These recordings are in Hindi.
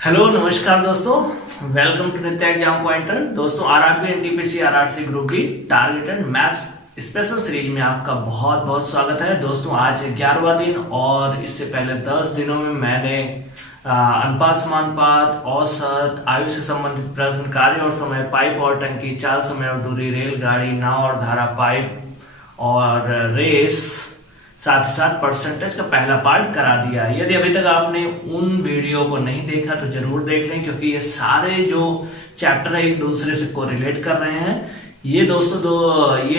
हेलो नमस्कार दोस्तों, वेलकम टू नित्य एग्जाम पॉइंटर। दोस्तों आरआरबी एनटीपीसी आरआरसी ग्रुप की टारगेटेड मैथ्स स्पेशल सीरीज में आपका बहुत बहुत स्वागत है। दोस्तों आज 11वां दिन और इससे पहले 10 दिनों में मैंने अनुपात समानुपात, औसत, आयु से संबंधित प्रश्न, कार्य और समय, पाइप और टंकी, चाल, समय और दूरी, रेलगाड़ी, नाव और धारा, पाइप और रेस, साथ ही साथ परसेंटेज का पहला पार्ट करा दिया। यदि अभी तक आपने उन वीडियो को नहीं देखा तो जरूर देख लें, क्योंकि ये सारे जो चैप्टर है एक दूसरे से कोरिलेट कर रहे हैं। ये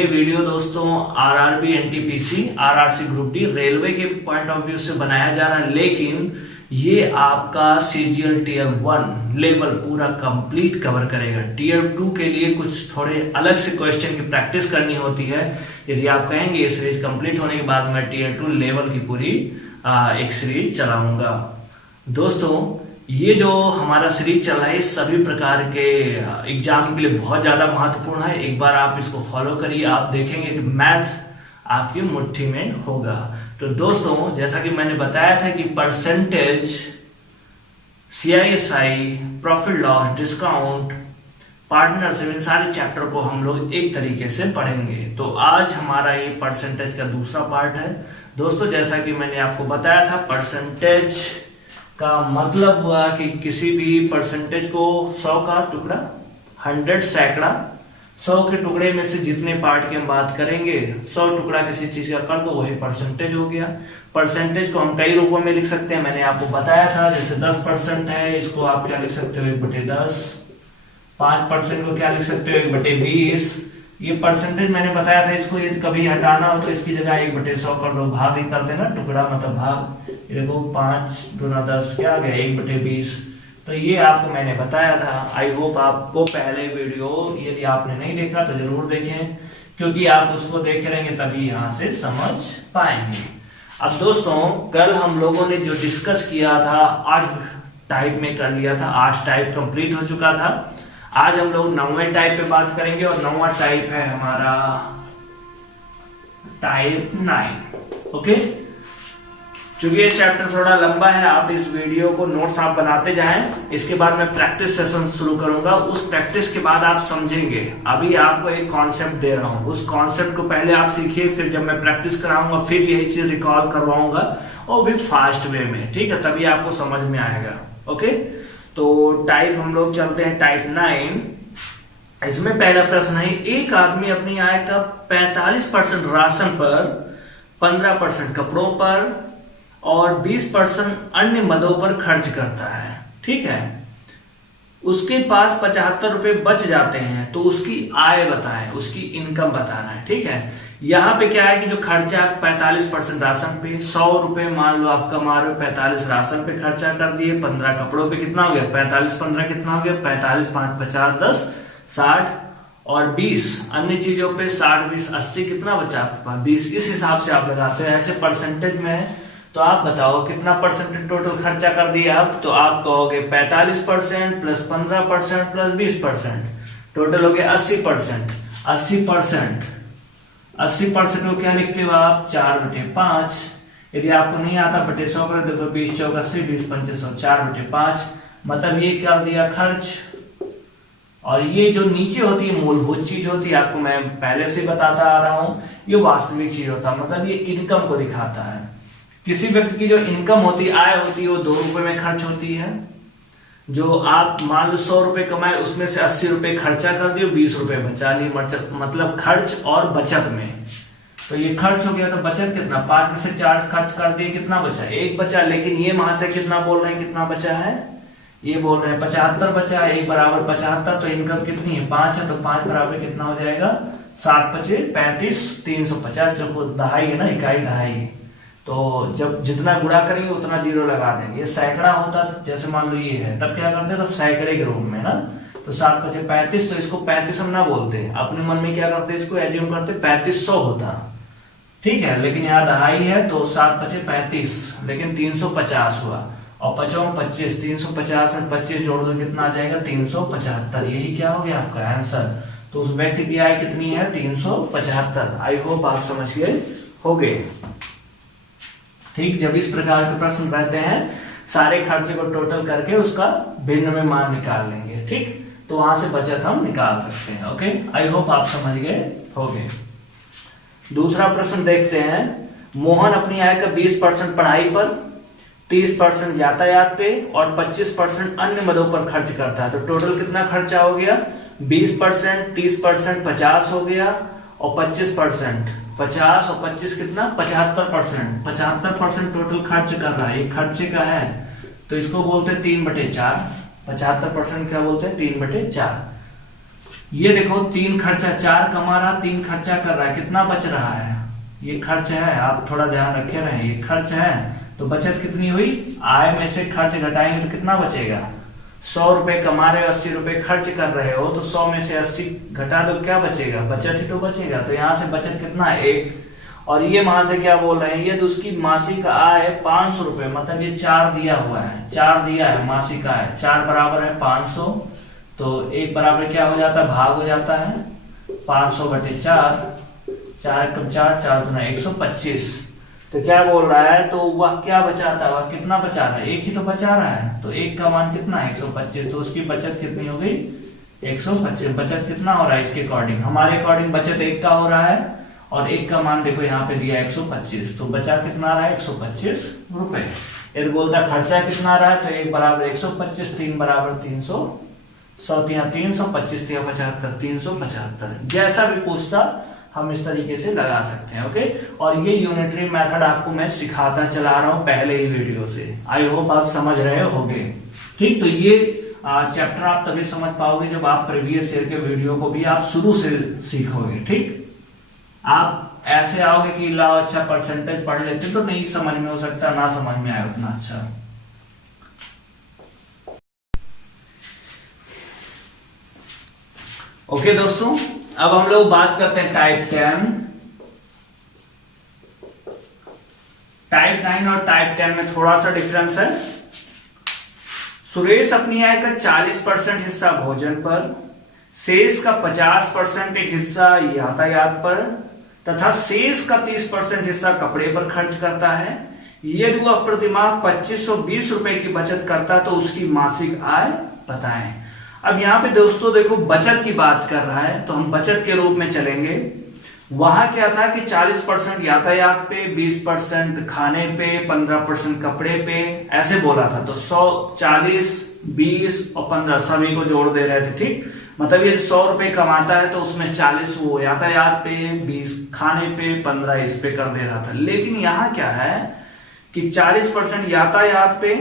वीडियो दोस्तों RRB NTPC RRC group D railway के पॉइंट ऑफ व्यू से बनाया जा रहा है, लेकिन ये आपका सीजीएल टीयर 1 लेवल पूरा कंप्लीट कवर करेगा। टीयर 2 के लिए कुछ थोड़े अलग से क्वेश्चन की प्रैक्टिस करनी होती है। यदि आप कहेंगे ये सीरीज कंप्लीट होने के बाद मैं टीयर 2 लेवल की पूरी एक सीरीज चलाऊंगा। दोस्तों ये जो हमारा सीरीज चल रहा है सभी प्रकार के एग्जाम के लिए बहुत ज्यादा महत्वपूर्ण है। एक बार आप इसको फॉलो करिए, आप देखेंगे कि मैथ आपकी मुट्ठी में होगा। तो दोस्तों जैसा कि मैंने बताया था कि percentage, CI SI, profit loss, discount, partnership, इन सारे चैप्टर को हम लोग एक तरीके से पढ़ेंगे। तो आज हमारा ये परसेंटेज का दूसरा पार्ट है। दोस्तों जैसा कि मैंने आपको बताया था, परसेंटेज का मतलब हुआ कि किसी भी परसेंटेज को 100 का टुकड़ा, 100 सैकड़ा, 100 के टुकड़े में से जितने पार्ट की हम बात करेंगे, 100 टुकड़ा किसी चीज का कर दो वही परसेंटेज हो गया। परसेंटेज को हम कई रूपों में लिख सकते हैं, मैंने आपको बताया था। जैसे 10% है, इसको आप क्या लिख सकते हो 1/10। 5% को क्या लिख सकते हो 1/20। ये परसेंटेज मैंने बताया था, इसको यदि कभी हटाना हो तो इसकी जगह 1/100 कर दो, भाग ही कर देना, टुकड़ा मतलब भाग। देखो 5 दूना 10 क्या आ गया 1/20। तो ये आपको मैंने बताया था। आई होप आपको पहले वीडियो यदि आपने नहीं देखा तो जरूर देखें, क्योंकि आप उसको देखे रहेंगे तभी यहां से समझ पाएंगे। अब दोस्तों कल हम लोगों ने जो डिस्कस किया था 8 टाइप में कर लिया था, 8 टाइप कंप्लीट हो चुका था। आज हम लोग 9वें टाइप पे बात करेंगे और 9वां टाइप है हमारा टाइप 9। ओके, चूंकि ये चैप्टर थोड़ा लंबा है, आप इस वीडियो को नोट्स आप बनाते जाएं। इसके बाद मैं प्रैक्टिस सेशन शुरू करूंगा, उस प्रैक्टिस के बाद आप समझेंगे। अभी आपको एक कॉन्सेप्ट दे रहा हूं, उस कॉन्सेप्ट को पहले आप सीखिए, फिर जब मैं प्रैक्टिस कराऊंगा फिर यही चीज रिकॉल करवाऊंगा, और भी फास्ट वे में, ठीक है, तभी आपको समझ में आएगा। ओके, तो टाइप हम लोग चलते हैं टाइप 9। इसमें पहला प्रश्न है, एक आदमी अपनी आय का 45% राशन पर, 15% कपड़ों पर और 20% अन्य मदों पर खर्च करता है। ठीक है, उसके पास 75 रुपए बच जाते हैं, तो उसकी आय बताएं, उसकी इनकम बताना है। ठीक है, यहाँ पे क्या है कि जो खर्चा 45% राशन पे, 100 रुपए मान लो आप कमा रहे हो, 45 राशन पे खर्चा कर दिए, 15 कपड़ों पे, कितना हो गया 45 15 कितना हो गया 45 5 50 10 60, और 20 अन्य चीजों पे 60 20 80, कितना बचा आपके पास 20। इस हिसाब से आप लगाते हो, ऐसे परसेंटेज में है। तो आप बताओ कितना परसेंटेज टोटल खर्चा कर दिया आप, तो आप कहोगे 45% प्लस 15% प्लस 20%, टोटल हो गया 80%। 80% को क्या लिखते हो आप 4/5। यदि आपको नहीं आता बटे 100 कर दो तो 20 चौक 80, 20 पंचे 100, 4/5। मतलब ये कर दिया खर्च। और ये जो नीचे होती है मूलभूत चीज होती है, आपको मैं पहले से बताता आ रहा हूं, ये वास्तविक चीज होता है, मतलब ये इनकम को दिखाता है। किसी व्यक्ति की जो इनकम होती है, आय होती है, वो 2 रुपए में खर्च होती है। जो आप मान लो 100 रुपए कमाए, उसमें से 80 रुपए खर्चा कर दिए, 20 रुपए बचा लिए, मतलब खर्च और बचत में। तो ये खर्च हो गया, तो बचत कितना, 5 में से 4 खर्च कर दिए, कितना बचा 1 बचा। लेकिन ये वहां से कितना बोल रहे हैं, कितना बचा है, ये बोल रहे हैं 75 बचा है, 1 बराबर 75। तो इनकम कितनी है 5 है, तो 5 बराबर कितना हो जाएगा 7 5 35, 350, जो दहाई है ना, इकाई दहाई। तो जब जितना गुणा करेंगे उतना 0 लगा देंगे। ये सैकड़ा होता, जैसे मान लो ये है, तब क्या करते हैं, तब सैकड़े के रूप में ना, तो 7 5 35, तो इसको 35 हम ना बोलते, अपने मन में क्या करते, इसको एज्यूम करते 3500 होता। ठीक है, लेकिन यहाँ दहाई है तो 7 5 35, लेकिन 350 हुआ, और 5 25, 350 में 25 जोड़ दो, कितना आ जाएगा 375। यही क्या हो गया आपका आंसर। तो उस व्यक्ति की आय कितनी है 375। आई होप आप समझ गए होगे। ठीक, जब इस प्रकार के प्रश्न रहते हैं सारे खर्चे को टोटल करके उसका भिन्न में मान निकाल लेंगे। ठीक, तो वहां से बचत हम निकाल सकते हैं। ओके, आई होप आप समझ गए होंगे। दूसरा प्रश्न देखते हैं। मोहन अपनी आय का 20% पढ़ाई पर, 30% यातायात पे और 25% अन्य मदों पर खर्च करता है। तो टोटल कितना खर्चा हो गया? 20%, 30%, 50 हो गया और 25%, 50 और 25 कितना? 75%। 75% टोटल खर्च कर रहा है, ये खर्चे का है तो इसको बोलते हैं 3/4। 75% क्या बोलते हैं? 3/4। ये देखो 3 खर्चा 4 कमा रहा, 3 खर्चा कर रहा है, कितना बच रहा है? ये खर्च है, आप थोड़ा ध्यान रखे रहे, ये खर्च है तो बचत कितनी हुई? आय में से खर्च घटाएंगे तो कितना बचेगा? 100 रुपए कमा रहे हो, 80 रुपए खर्च कर रहे हो तो 100 में से 80 घटा दो, क्या बचेगा? बचत ही तो बचेगा। तो यहाँ से बचत कितना है? 1। और ये वहां से क्या बोल रहे हैं? ये तो उसकी मासिक आय है 500 रुपए, मतलब ये 4 दिया हुआ है, 4 दिया है मासिक आय, 4 बराबर है 500, तो 1 बराबर क्या हो जाता है? भाग हो जाता है 500/4, 4 कम 4, 4 गुना 125। तो क्या बोल रहा है? तो वह क्या बचाता है? वह कितना बचा रहा है? 1 ही तो बचा रहा है, तो 1 का मान कितना है? 125। तो उसकी बचत कितनी हो गई? 125। बचत कितना हो रहा है इसके अकॉर्डिंग? हमारे अकॉर्डिंग बचत 1 का हो रहा है और 1 का मान देखो यहाँ पे दिया 125, तो बचा कितना रहा है? 125 रुपए। यदि बोलता खर्चा कितना रहा है तो 1 बराबर 125, 3 बराबर 300, 100 300, 25 75, 375। जैसा भी पूछता हम इस तरीके से लगा सकते हैं। ओके, और ये यूनिटरी मेथड आपको मैं सिखाता चला रहा हूं पहले ही वीडियो से। आई होप आप समझ रहे होंगे। ठीक, तो ये चैप्टर आप तभी समझ पाओगे जब आप प्रीवियस ईयर के वीडियो को भी आप शुरू से सीखोगे। ठीक, आप ऐसे आओगे कि लाओ अच्छा परसेंटेज पढ़ लेते तो नहीं समझ में हो सकता, ना समझ में आए उतना अच्छा। ओके दोस्तों, अब हम लोग बात करते हैं टाइप 10। टाइप 9 और टाइप 10 में थोड़ा सा डिफरेंस है। सुरेश अपनी आय का 40% हिस्सा भोजन पर, शेष का 50% हिस्सा यातायात पर तथा शेष का 30% हिस्सा कपड़े पर खर्च करता है। यदि वह प्रतिमाह 2520 रुपए की बचत करता तो उसकी मासिक आय बताएं। अब यहाँ पे दोस्तों देखो बचत की बात कर रहा है तो हम बचत के रूप में चलेंगे। वहां क्या था कि 40% यातायात पे, 20% खाने पे, 15% कपड़े पे, ऐसे बोला था। तो 100, 40, 20 और 15 सभी को जोड़ दे रहे थे। ठीक, मतलब ये 100 रुपए कमाता है तो उसमें 40 वो यातायात पे, 20 खाने पे, 15 इस पे कर दे रहा था। लेकिन यहाँ क्या है कि 40% यातायात पे,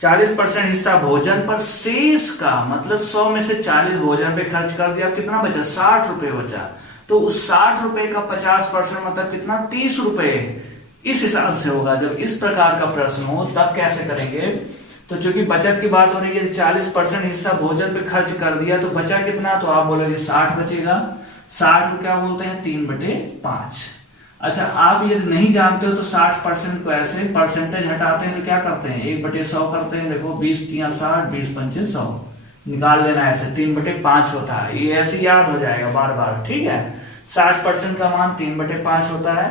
40% हिस्सा भोजन पर, शेष का मतलब 100 में से 40 भोजन पे खर्च कर दिया, कितना बचा? 60 रुपए बचा। तो उस 60 रुपए का 50% मतलब कितना? 30 रुपए। इस हिसाब से होगा। जब इस प्रकार का प्रश्न हो तब कैसे करेंगे? तो चूंकि बचत की बात हो रही है, 40% हिस्सा भोजन पे खर्च कर दिया तो बचा कितना? तो आप बोलोगे 60 बचेगा। 60 को क्या बोलते हैं? 3/5। अच्छा, आप यदि नहीं जानते हो तो 60% को ऐसे परसेंटेज हटाते हैं तो क्या करते हैं? 1/100 करते हैं। देखो 20 3 60, 20 5 100 निकाल लेना, ऐसे 3/5 होता है। ये ऐसे याद हो जाएगा बार बार। ठीक है, 60% का मान 3/5 होता है।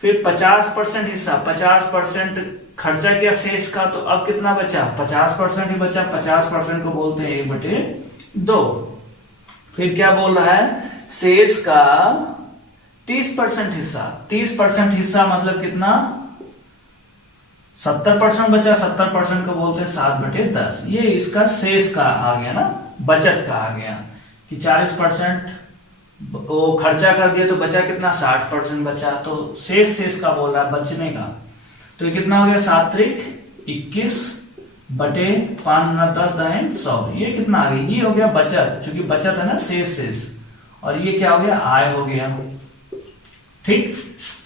फिर 50% हिस्सा, 50% खर्चा किया शेष का, तो अब कितना बचा? 50% ही बचा। 50% को बोलते हैं 1/2। फिर क्या बोल रहा है? शेष का 30% हिस्सा। 30% हिस्सा मतलब कितना? 70% बचा। 70% को बोलते हैं 7/10। ये इसका शेष का आ गया ना, बचत का आ गया कि 40% वो खर्चा कर दिया तो बचा कितना? 60% बचा। तो शेष का बोल रहा है बचने का। तो ये कितना हो गया? 7 त्रिक 21 बटे 5 10 10 100। ये कितना आ गया? ये हो गया बचत, क्योंकि बचत है ना शेष। और ये क्या हो गया? आय हो गया। ठीक,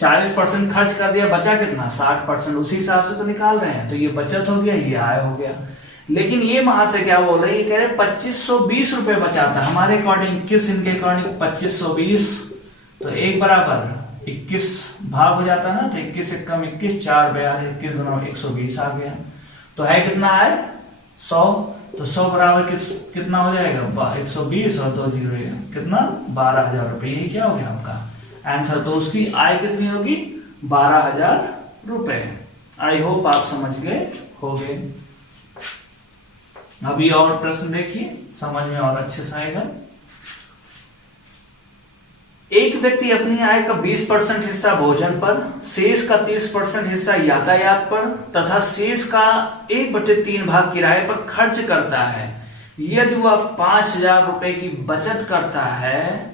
40% खर्च कर दिया, बचा कितना? 60%। उसी हिसाब से तो निकाल रहे हैं। तो ये बचत हो गया, ये आय हो गया। लेकिन ये वहां से क्या बोल रहे हैं? ये कह रहे 2520 रुपए बचाता है। हमारे अकॉर्डिंग 21, इनके अकॉर्डिंग 2520, तो 1 बराबर 21 भाग हो जाता है ना। तो 21 1 कम 21, 4 42, 21 गुना 120 आ गया। तो है कितना? आय 100। तो 100 बराबर कितना हो जाएगा? 120 और 2 जीरो कितना? 12,000 रुपए। यही क्या हो गया आपका आंसर? तो उसकी आय कितनी होगी? 12,000 रुपए। आई होप आप समझ गए हो गए। अभी और प्रश्न देखिए, समझ में और अच्छे से आएगा। एक व्यक्ति अपनी आय का 20% हिस्सा भोजन पर, शेष का 30% हिस्सा यातायात पर तथा शेष का 1/3 भाग किराए पर खर्च करता है। यदि वह 5,000 रुपए की बचत करता है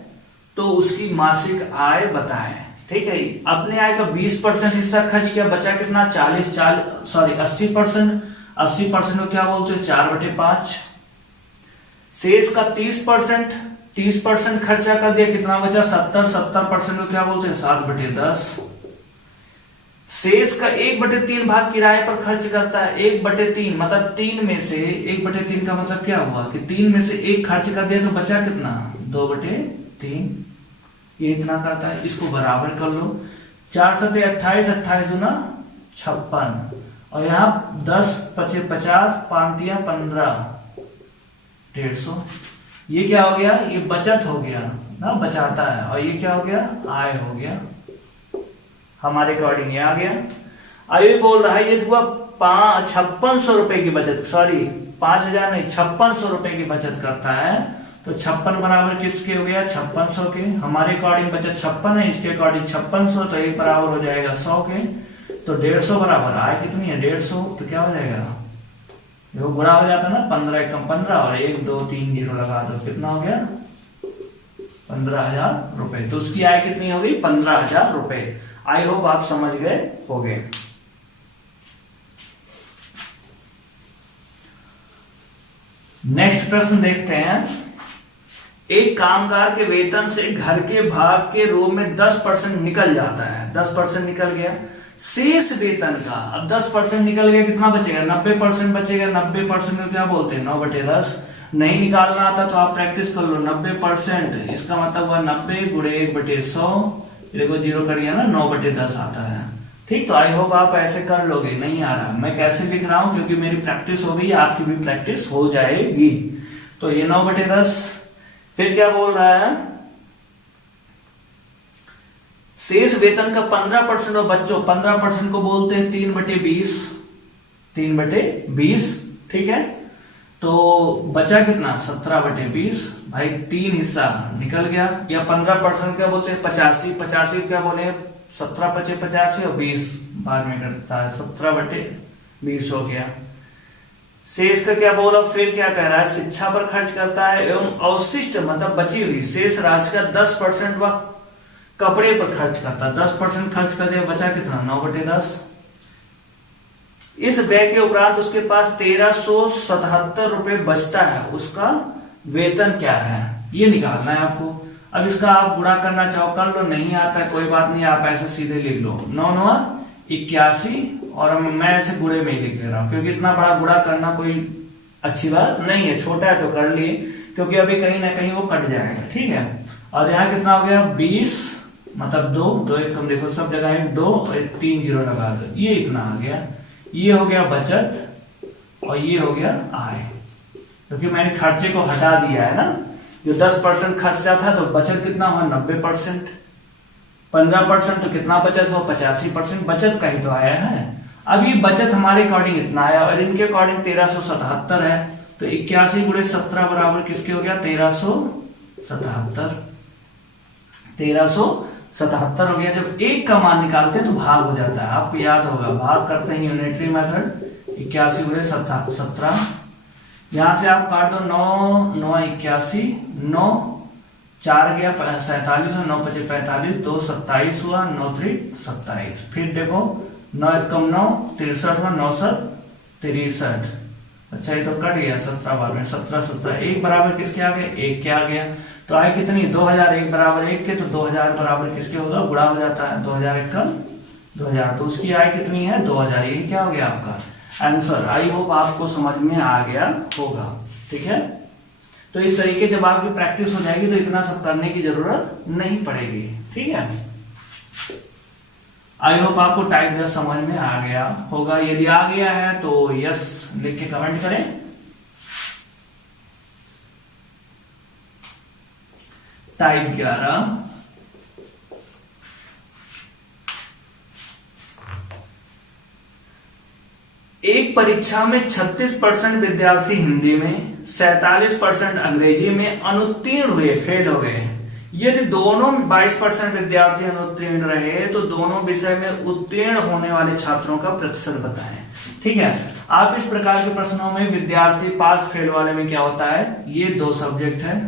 तो उसकी मासिक आय बताएं। ठीक है, अपने आय का 20% हिस्सा खर्च किया, बचा कितना 80%। 80% को क्या बोलते हैं 4/5। शेष का 30% खर्चा कर दिया, कितना बचा 70% को क्या बोलते हैं 7/10। शेष का 1/3 भाग किराए पर खर्च करता है। 1/3 मतलब 3 में से 1/3 का मतलब क्या हुआ कि 3 में से 1 खर्च कर दिया तो बचा कितना 2/3, ये इतना करता है। इसको बराबर कर लो, 4 सते 28, 28 दूना 56 और यहाँ 10 पचे 50, 5 तिया 15, 150। ये क्या हो गया, ये बचत हो गया ना, बचाता है। और ये क्या हो गया, आय हो गया। हमारे अकॉर्डिंग ये आ गया। आयु बोल रहा है ये 5600 रुपए की बचत, सॉरी 5000 नहीं 5600 रुपए की बचत करता है, तो 56 बराबर किसके हो गया 5600 के। हमारे अकॉर्डिंग बचत 56 है, इसके अकॉर्डिंग 5600, तो एक बराबर हो जाएगा 100 के। तो 150 बराबर आय कितनी है 150, तो क्या हो जाएगा, वो गुणा हो जाता ना, 15 एकम 15 और 1 2 3 जीरो लगा दो, कितना हो गया 15,000 रुपए। तो उसकी आय कितनी हो गई 15,000 रुपए। आई होप आप समझ गए होंगे। नेक्स्ट प्रश्न देखते हैं। एक कामगार के वेतन से घर के भाग के रूप में 10% निकल जाता है, 10% निकल गया। शेष वेतन का, अब 10% निकल गया, कितना बचेगा 90% बचेगा। 90% को क्या बोलते हैं 9/10। नहीं निकालना आता तो आप प्रैक्टिस कर लो। 90% इसका मतलब हुआ 90 गुणे 1/100, देखो जीरो कर गया ना, 9/10 आता है। ठीक, तो आई होप आप ऐसे कर लोगे। नहीं आ रहा, मैं कैसे लिख रहा हूं क्योंकि मेरी प्रैक्टिस हो गई, आपकी भी प्रैक्टिस हो जाएगी। तो ये 9/10। फिर क्या बोल रहा है, शेष वेतन का 15% और बच्चों 15% को बोलते हैं 3/20, 3/20। ठीक है, तो बचा कितना 17/20। भाई 3 हिस्सा निकल गया। या 15% क्या बोलते हैं 85, 85 क्या बोले 17 पचे 85 और 20 बाद में करता है 17/20 हो गया। शेष का क्या बोला, फिर क्या कह रहा है, शिक्षा पर खर्च करता है एवं अवशिष्ट मतलब बची हुई शेष राशि का 10% वह कपड़े पर खर्च करता है। 10% खर्च कर दिया, बचा कितना 9/10। इस व्यय के उपरांत उसके पास 1377 रुपए बचता है, उसका वेतन क्या है ये निकालना है आपको। अब इसका आप गुणा करना चाहो कर लो, नहीं आता है कोई बात नहीं, आप ऐसे सीधे लिख लो 9 9 81 और मैं ऐसे गुणे में ही लिख दे रहा हूं क्योंकि इतना बड़ा गुणा करना कोई अच्छी बात नहीं है। छोटा है तो कर लिए क्योंकि अभी कहीं ना कहीं वो कट जाएगा। ठीक है, और यहाँ कितना हो गया 20 मतलब 2 एक कम, देखो सब जगह 2 और 3 जीरो लगा दो, ये इतना आ गया। ये हो गया बचत और ये हो गया आय, क्योंकि मैंने खर्चे को हटा दिया है ना। जो 10% खर्चा था तो बचत कितना हुआ 90%, 15% तो कितना बचत हुआ 85%, बचत का ही तो आया है। अब ये बचत हमारे अकॉर्डिंग इतना आया और इनके अकॉर्डिंग 1377 है, तो 81 गुणे 17 बराबर किसके हो गया 1377। 1377 हो गया। जब एक का मान निकालते हैं तो भाग हो जाता है, आपको याद होगा भाग करते हैं यूनिटरी मेथड। 81 गुणे 17, यहां से आप काट दो 9 9 81, 9 4 गया 47, 9 5 45, 2 27 हुआ, 9 3 27। फिर देखो 9 1 9 63 हुआ, 9 7 63। अच्छा ये तो कट गया 17 बार में, 17 17 एक बराबर किसके आ गए 1 के आ गया। तो आए कितनी 2000, 1 बराबर 1 के, तो 2000 बराबर किसके होगा गुणा हो जाता है 2000 1 का 2000, तो उसकी आय कितनी है 2000। ये क्या हो गया आपका आंसर। आई होप आपको समझ में आ गया होगा। ठीक है, तो इस तरीके जब आपकी प्रैक्टिस हो जाएगी तो इतना सब करने की जरूरत नहीं पड़ेगी। ठीक है, आई होप आपको टाइप 10 समझ में आ गया होगा। यदि आ गया है तो यस लिख के कमेंट करें। टाइप 11, एक परीक्षा में 36% विद्यार्थी हिंदी में, 47% अंग्रेजी में अनुत्तीर्ण हुए, फेल हो गए। यदि दोनों में 22% विद्यार्थी अनुत्तीर्ण रहे तो दोनों विषय में उत्तीर्ण होने वाले छात्रों का प्रतिशत बताएं। ठीक है, आप इस प्रकार के प्रश्नों में विद्यार्थी पास फेल वाले में क्या होता है, ये दो सब्जेक्ट है,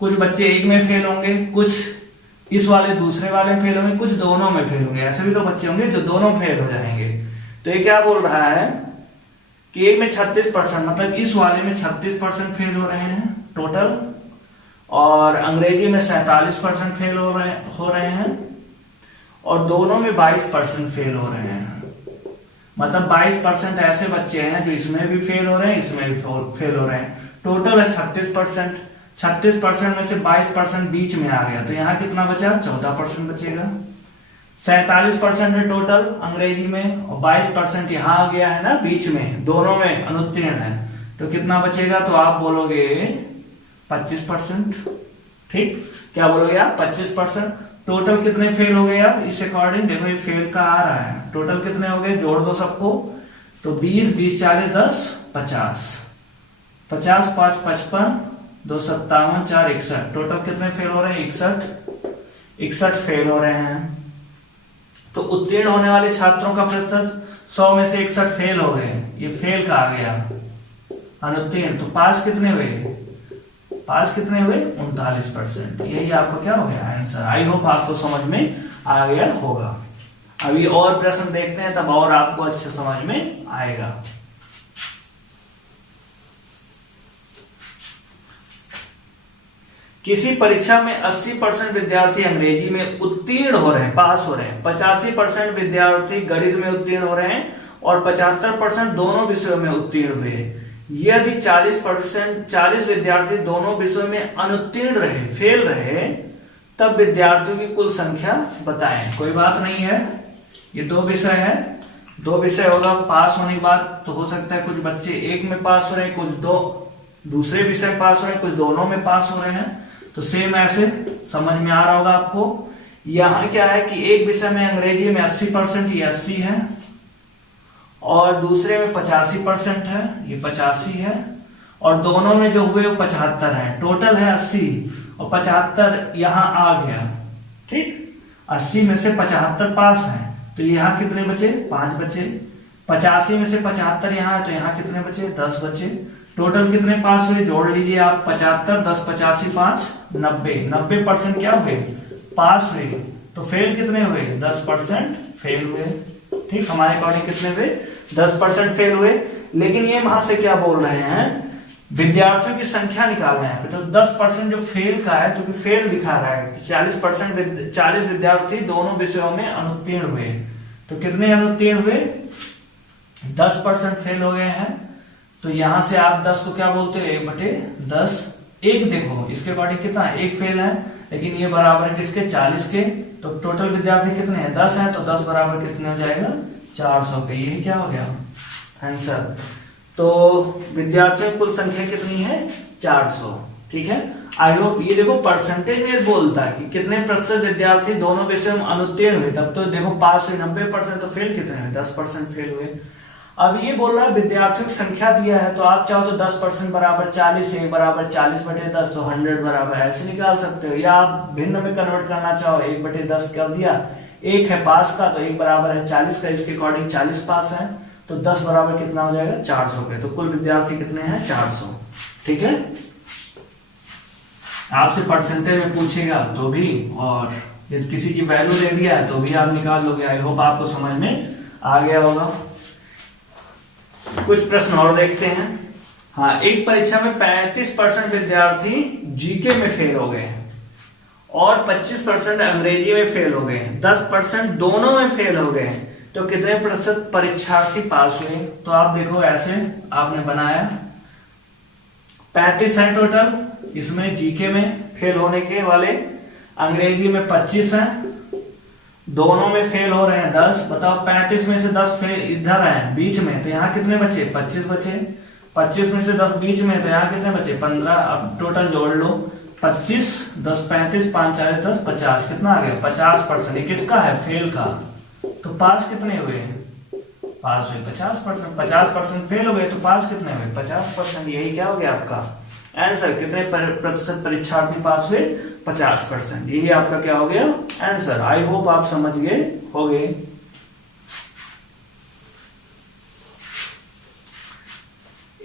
कुछ बच्चे एक में फेल होंगे, कुछ इस वाले दूसरे वाले में फेल होंगे, कुछ दोनों में फेल होंगे। ऐसे भी तो बच्चे होंगे जो दोनों में फेल हो जाएंगे। तो ये क्या बोल रहा है कि एक में 36%, मतलब इस वाले में 36% फेल हो रहे हैं टोटल, और अंग्रेजी में 47% फेल हो रहे हैं, और दोनों में 22% फेल हो रहे हैं। मतलब 22% ऐसे बच्चे हैं जो इसमें भी फेल हो रहे हैं, इसमें भी फेल हो रहे हैं। टोटल है 36%। 36% में से 22% बीच में आ गया, तो यहाँ कितना बचा, 14% बचेगा। 47% है टोटल अंग्रेजी में, और 22% यहाँ आ गया है ना बीच में, दोनों में अनुत्तीर्ण है, तो कितना बचेगा, तो आप बोलोगे 25%। ठीक, क्या बोलोगे आप, 25%। टोटल कितने फेल हो गए आप, इस अकॉर्डिंग देखो, ये फेल का आ रहा है, टोटल कितने हो गए, जोड़ दो सबको, तो 20, 20, 40, 10, 50, 50, 5, 55, 2, 57, 4, 61, टोटल कितने फेल हो रहे हैं, 61 फेल हो रहे हैं। तो उत्तीर्ण होने वाले छात्रों का प्रतिशत 100 में से 61 फेल हो गए, ये फेल का आ गया, अनुत्तीर्ण। तो पास कितने हुए, पास कितने हुए, 39%। यही आपका क्या हो गया आंसर। आई होप आपको समझ में आ गया होगा। अभी और प्रश्न देखते हैं, तब और आपको अच्छे समझ में आएगा। किसी परीक्षा में 80% विद्यार्थी अंग्रेजी में उत्तीर्ण हो रहे हैं, पास हो रहे हैं, 85% विद्यार्थी गणित में उत्तीर्ण हो रहे हैं, और 75% दोनों विषयों में उत्तीर्ण हुए। यदि 40 विद्यार्थी दोनों विषयों में अनुत्तीर्ण रहे, फेल रहे, तब विद्यार्थियों की कुल संख्या बताएं। कोई बात नहीं है, ये दो विषय है, दो विषय होगा, पास होने की बात तो हो सकता है कुछ बच्चे एक में पास हो रहे हैं, कुछ दो दूसरे विषय पास हो रहे हैं, कुछ दोनों में पास हो रहे हैं, तो सेम ऐसे समझ में आ रहा होगा आपको। यहाँ क्या है कि एक विषय में अंग्रेजी में 80%, ये 80 है, और दूसरे में 85% है, ये 85 है, और दोनों में जो हुए वो 75 है। टोटल है 80 और 75 यहाँ आ गया। ठीक, 80 में से 75 पास है, तो यहाँ कितने बचे, 5 बचे। 85 में से 75 यहाँ है, तो यहाँ कितने बचे, 10 बचे। टोटल कितने पास हुए, जोड़ लीजिए आप, 75, 10, 85, 5, 90। 90% क्या हुए, पास हुए। तो फेल कितने हुए, 10% फेल हुए। ठीक, हमारे अकॉर्डिंग कितने हुए, 10% फेल हुए। लेकिन ये वहां से क्या बोल रहे हैं, विद्यार्थियों की संख्या निकाल रहे हैं। तो 10% जो फेल का है, जो कि फेल दिखा रहा है, 40 विद्यार्थी दोनों विषयों में अनुत्तीर्ण हुए, तो कितने अनुत्तीर्ण हुए, 10% फेल हो गए हैं। तो यहां से आप 10 को क्या बोलते हैं, 1/10। एक देखो इसके अकॉर्डिंग कितना, एक फेल है, लेकिन ये बराबर है किसके, 40 के। तो टोटल विद्यार्थी कितने हैं, 10 है, तो 10 बराबर कितने हो जाएगा, 400 के। ये क्या हो गया आंसर। तो विद्यार्थियों की कुल संख्या कितनी है, 400। ठीक है, आई होप ये देखो परसेंटेज में बोलता है कि कितने प्रतिशत विद्यार्थी दोनों विषयों में अनुत्तीर्ण हुए, तब तो देखो पास हुए 90%, तो फेल कितने हुए, 10% फेल हुए। अब ये बोल रहा है विद्यार्थियों की संख्या दिया है, तो आप चाहो तो 10% बराबर 40, 1 बराबर 40/10, तो 100 बराबर ऐसे निकाल सकते हो, या आप भिन्न में कन्वर्ट करना चाहो, 1/10 कर दिया, 1 है पास का, तो 1 बराबर है 40 का, इसके अकॉर्डिंग 40 पास है, तो 10 बराबर कितना हो जाएगा, 400 के। तो कुल विद्यार्थी कितने हैं, 400। ठीक है, आपसे परसेंटेज में पूछेगा तो भी, और यदि किसी की वैल्यू दे दिया है तो भी आप निकाल लोगे। आई होप आपको समझ में आ गया होगा। कुछ प्रश्न और देखते हैं। हाँ, एक परीक्षा में 35% विद्यार्थी जीके में फेल हो गए, और 25% अंग्रेजी में फेल हो गए, 10% दोनों में फेल हो गए, तो कितने प्रतिशत परीक्षार्थी पास हुए। तो आप देखो ऐसे आपने बनाया, 35 है टोटल, इसमें जीके में फेल होने के वाले, अंग्रेजी में 25 है, दोनों में फेल हो रहे हैं 10। बताओ 35 में से 10 फेल इधर है बीच में, तो यहाँ कितने बचे, 25 बचे। 25 में से 10 बीच में, तो यहाँ कितने बचे, 15। अब टोटल जोड़ लो, 25, 10, 35, 5, 4, 10, 50, कितना आ गया, 50%। ये किसका है, फेल का। तो पास कितने हुए, पास हुए 50%, 50% फेल हो गए तो पास कितने हुए 50%। यही क्या हो गया आपका आंसर। कितने प्रतिशत परीक्षार्थी पास हुए 50%। यही आपका क्या हो गया आंसर। आई होप आप समझ गए होंगे।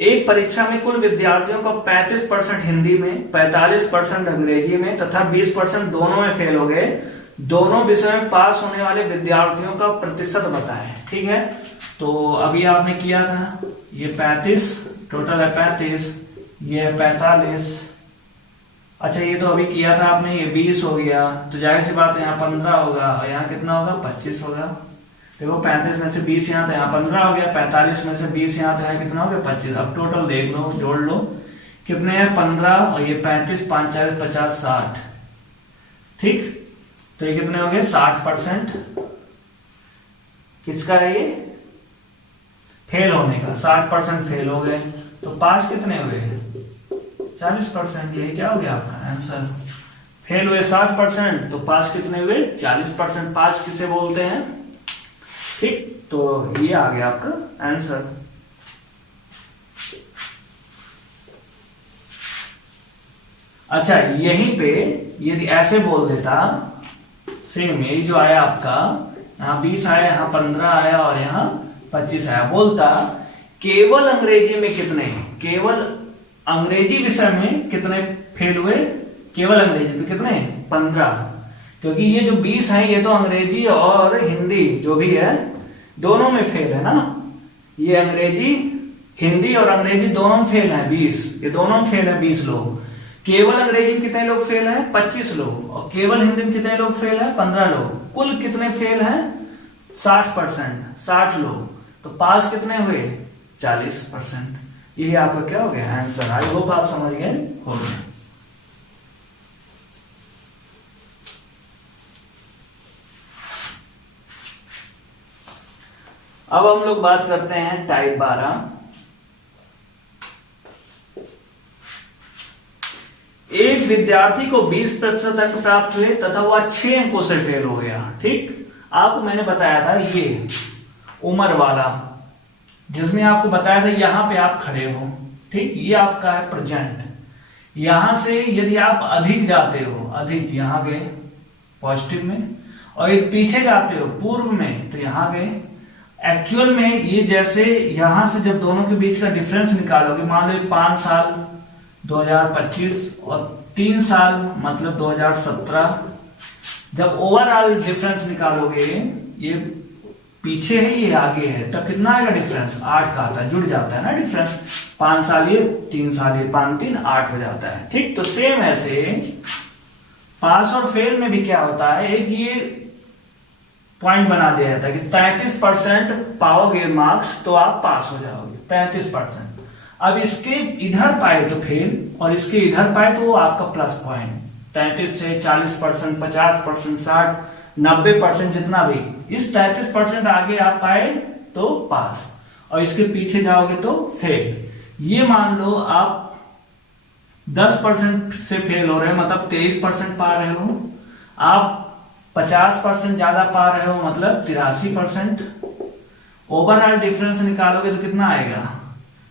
एक परीक्षा में कुल विद्यार्थियों का 35% हिंदी में, 45% अंग्रेजी में तथा 20% दोनों में फेल हो गए। दोनों विषयों में पास होने वाले विद्यार्थियों का प्रतिशत बताएं। ठीक है, तो अभी आपने किया था ये 35, टोटल है 35, ये है 45। अच्छा ये तो अभी किया था आपने, ये 20 हो गया, तो जाहिर सी बात है यहाँ 15 होगा और यहाँ कितना होगा 25 होगा। देखो 35 में से 20 यहाँ तो यहाँ 15 हो गया, 45 में से 20 यहाँ तो यहाँ कितना हो गया 25। अब टोटल देख लो, जोड़ लो कितने हैं 15 और ये 35, 5 4 50 60। ठीक, तो ये कितने हो गए 60%। किसका है ये फेल होने का, 60% फेल हो गए। तो पास कितने हुए 40%। यही क्या हो गया आपका आंसर। फेल हुए 60% तो पास कितने हुए 40%। पास किसे बोलते हैं। ठीक, तो ये आ गया आपका आंसर। अच्छा यहीं पे यदि ऐसे बोल देता सेम, यही जो आया आपका, यहाँ 20 आया, यहाँ 15 आया और यहाँ 25 आया, बोलता केवल अंग्रेजी में कितने, केवल अंग्रेजी विषय में कितने फेल हुए, केवल अंग्रेजी तो कितने 15, क्योंकि ये जो 20 है ये तो अंग्रेजी और हिंदी जो भी है दोनों में फेल है ना। ये अंग्रेजी, हिंदी और अंग्रेजी दोनों में फेल है 20, ये दोनों में फेल है 20 लोग। केवल अंग्रेजी में कितने लोग फेल है 25 लोग, और केवल हिंदी में कितने लोग फेल है 15 लोग। कुल कितने फेल है 60%, 60 लोग। तो पास कितने हुए 40%। ये आपका क्या हो गया आंसर। आई होप आप समझ गए होंगे। अब हम लोग बात करते हैं टाइप 12। एक विद्यार्थी को 20% अंक प्राप्त हुए तथा वह 6 अंकों से फेल हो गया। ठीक, आपको मैंने बताया था ये उम्र वाला, जिसमें आपको बताया था यहां पे आप खड़े हो। ठीक, ये आपका है प्रेजेंट। यहां से यदि आप अधिक जाते हो, अधिक यहां गए पॉजिटिव में, और यदि पीछे जाते हो पूर्व में तो यहां गए एक्चुअल में। ये जैसे यहां से जब दोनों के बीच का डिफरेंस निकालोगे, मान लो 5 साल 2025 और 3 साल मतलब 2017, जब ओवरऑल डिफरेंस निकालोगे, ये पीछे है ये आगे है, तब कितना आएगा डिफरेंस 8 का आता है, जुड़ जाता है ना डिफरेंस। 5 साल ये 3 साल ये 5 3 8 हो जाता है। ठीक, तो सेम ऐसे पास और फेल में भी क्या होता है, एक ये पॉइंट बना दिया जाता है कि 33% पाओगे मार्क्स तो आप पास हो जाओगे 33%। अब इसके इधर पाए तो फेल और इसके इधर पाए तो वो आपका प्लस पॉइंट। 33 से 40%, 50%, 60, 90% जितना भी, इस 33% आगे आप पाए तो पास और इसके पीछे जाओगे तो फेल। ये मान लो आप 10% से फेल हो रहे हो मतलब 23% पा रहे हो, आप 50% ज्यादा पा रहे हो मतलब 83%। ओवरऑल डिफरेंस निकालोगे तो कितना आएगा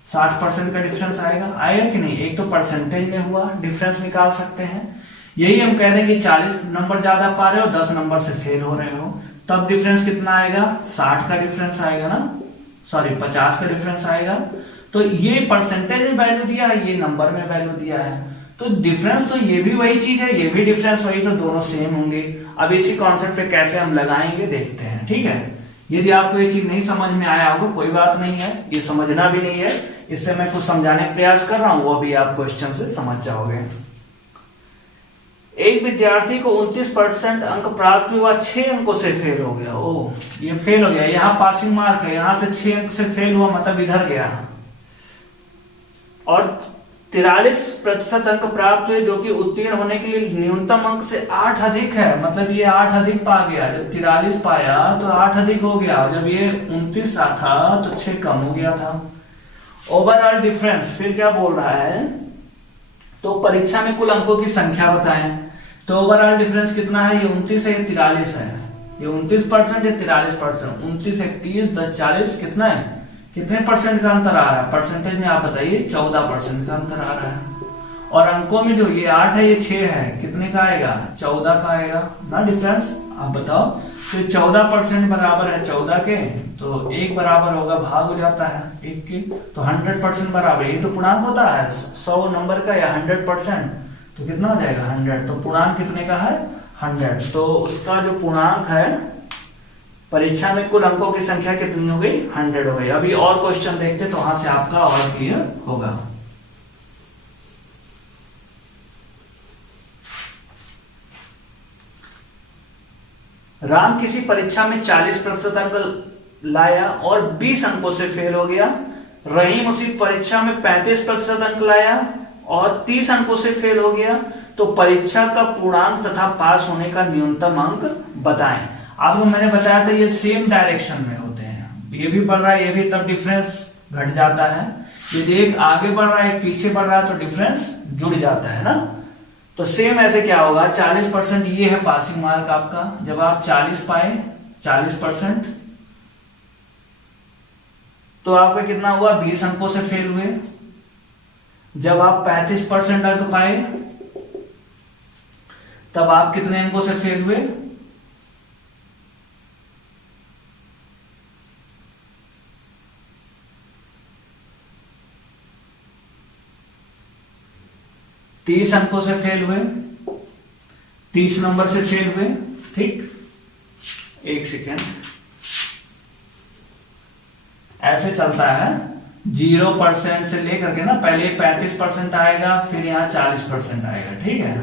60% का डिफरेंस आएगा। आएगा कि नहीं, एक तो परसेंटेज में हुआ डिफरेंस निकाल सकते हैं। यही हम कह रहे हैं कि 40 नंबर ज्यादा पा रहे हो, 10 नंबर से फेल हो रहे हो, तब डिफरेंस कितना आएगा 60 का डिफरेंस आएगा ना, सॉरी 50 का डिफरेंस आएगा। तो ये परसेंटेज में वैल्यू दिया है, ये नंबर में वैल्यू दिया है, तो डिफरेंस तो ये भी वही चीज है, ये भी डिफरेंस वही, तो दोनों सेम होंगे। अब इसी कॉन्सेप्ट पे कैसे हम लगाएंगे देखते हैं। ठीक है, यदि आपको ये चीज नहीं समझ में आया होगा कोई बात नहीं है, ये समझना भी नहीं है, इससे मैं कुछ समझाने का प्रयास कर रहा हूं, वो भी आप क्वेश्चन से समझ जाओगे। एक विद्यार्थी को 29% अंक प्राप्त हुआ, 6 अंकों से फेल हो गया। ओ ये फेल हो गया, यहाँ पासिंग मार्क है, यहां से 6 अंक से फेल हुआ मतलब इधर गया। और 43% अंक प्राप्त हुए जो कि उत्तीर्ण होने के लिए न्यूनतम अंक से 8 अधिक है, मतलब ये 8 अधिक पा गया। जब 43 पाया तो 8 अधिक हो गया, जब ये 29 था तो 6 कम हो गया था। ओवरऑल डिफरेंस फिर क्या बोल रहा है, तो परीक्षा में कुल अंकों की संख्या बताएं। तो ओवरऑल डिफरेंस कितना है, ये 29 है, ये 43 है, ये 29% या 43%, 29, 31, 10, 40 कितना है, कितने परसेंट का अंतर आ रहा है, परसेंटेज में आप बताइए, 14% का अंतर आ रहा है। और अंकों में जो ये 8 है ये 6 है, कितने का आएगा, 14 का आएगा ना डिफरेंस। आप बताओ, तो 14% बराबर है 14 के, तो 1 बराबर होगा, भाग हो जाता है 1 के, तो 100% बराबर, ये तो पूर्णांक होता है 100 नंबर का या 100%, तो कितना हो जाएगा 100, तो पूर्णांक कितने का है 100, तो उसका जो पूर्णांक है परीक्षा में कुल अंकों की संख्या कितनी हो गई, 100 हो गई। अभी और क्वेश्चन देखते तो वहां से आपका और क्लियर होगा। राम किसी परीक्षा में 40% अंक लाया और 20 अंकों से फेल हो गया। रहीम उसी परीक्षा में 35% अंक लाया और 30 अंकों से फेल हो गया। तो परीक्षा का पूर्णांक तथा पास होने का न्यूनतम अंक बताएं। आपको मैंने बताया था ये सेम डायरेक्शन में होते हैं, ये भी बढ़ रहा है ये भी, तब डिफरेंस घट जाता है। यदि एक आगे बढ़ रहा है एक पीछे बढ़ रहा है तो डिफरेंस जुड़ जाता है ना। तो सेम ऐसे क्या होगा, 40% ये है पासिंग मार्क आपका, जब आप 40 पाए 40%, तो आपका कितना हुआ, 20 अंकों से फेल हुए। जब आप 35% अंक पाए तब आप कितने अंकों से फेल हुए, 30 अंकों से फेल हुए, 30 नंबर से फेल हुए। ठीक, एक सेकेंड, ऐसे चलता है 0% से लेकर के ना, पहले 35% आएगा, फिर यहाँ 40% आएगा। ठीक है,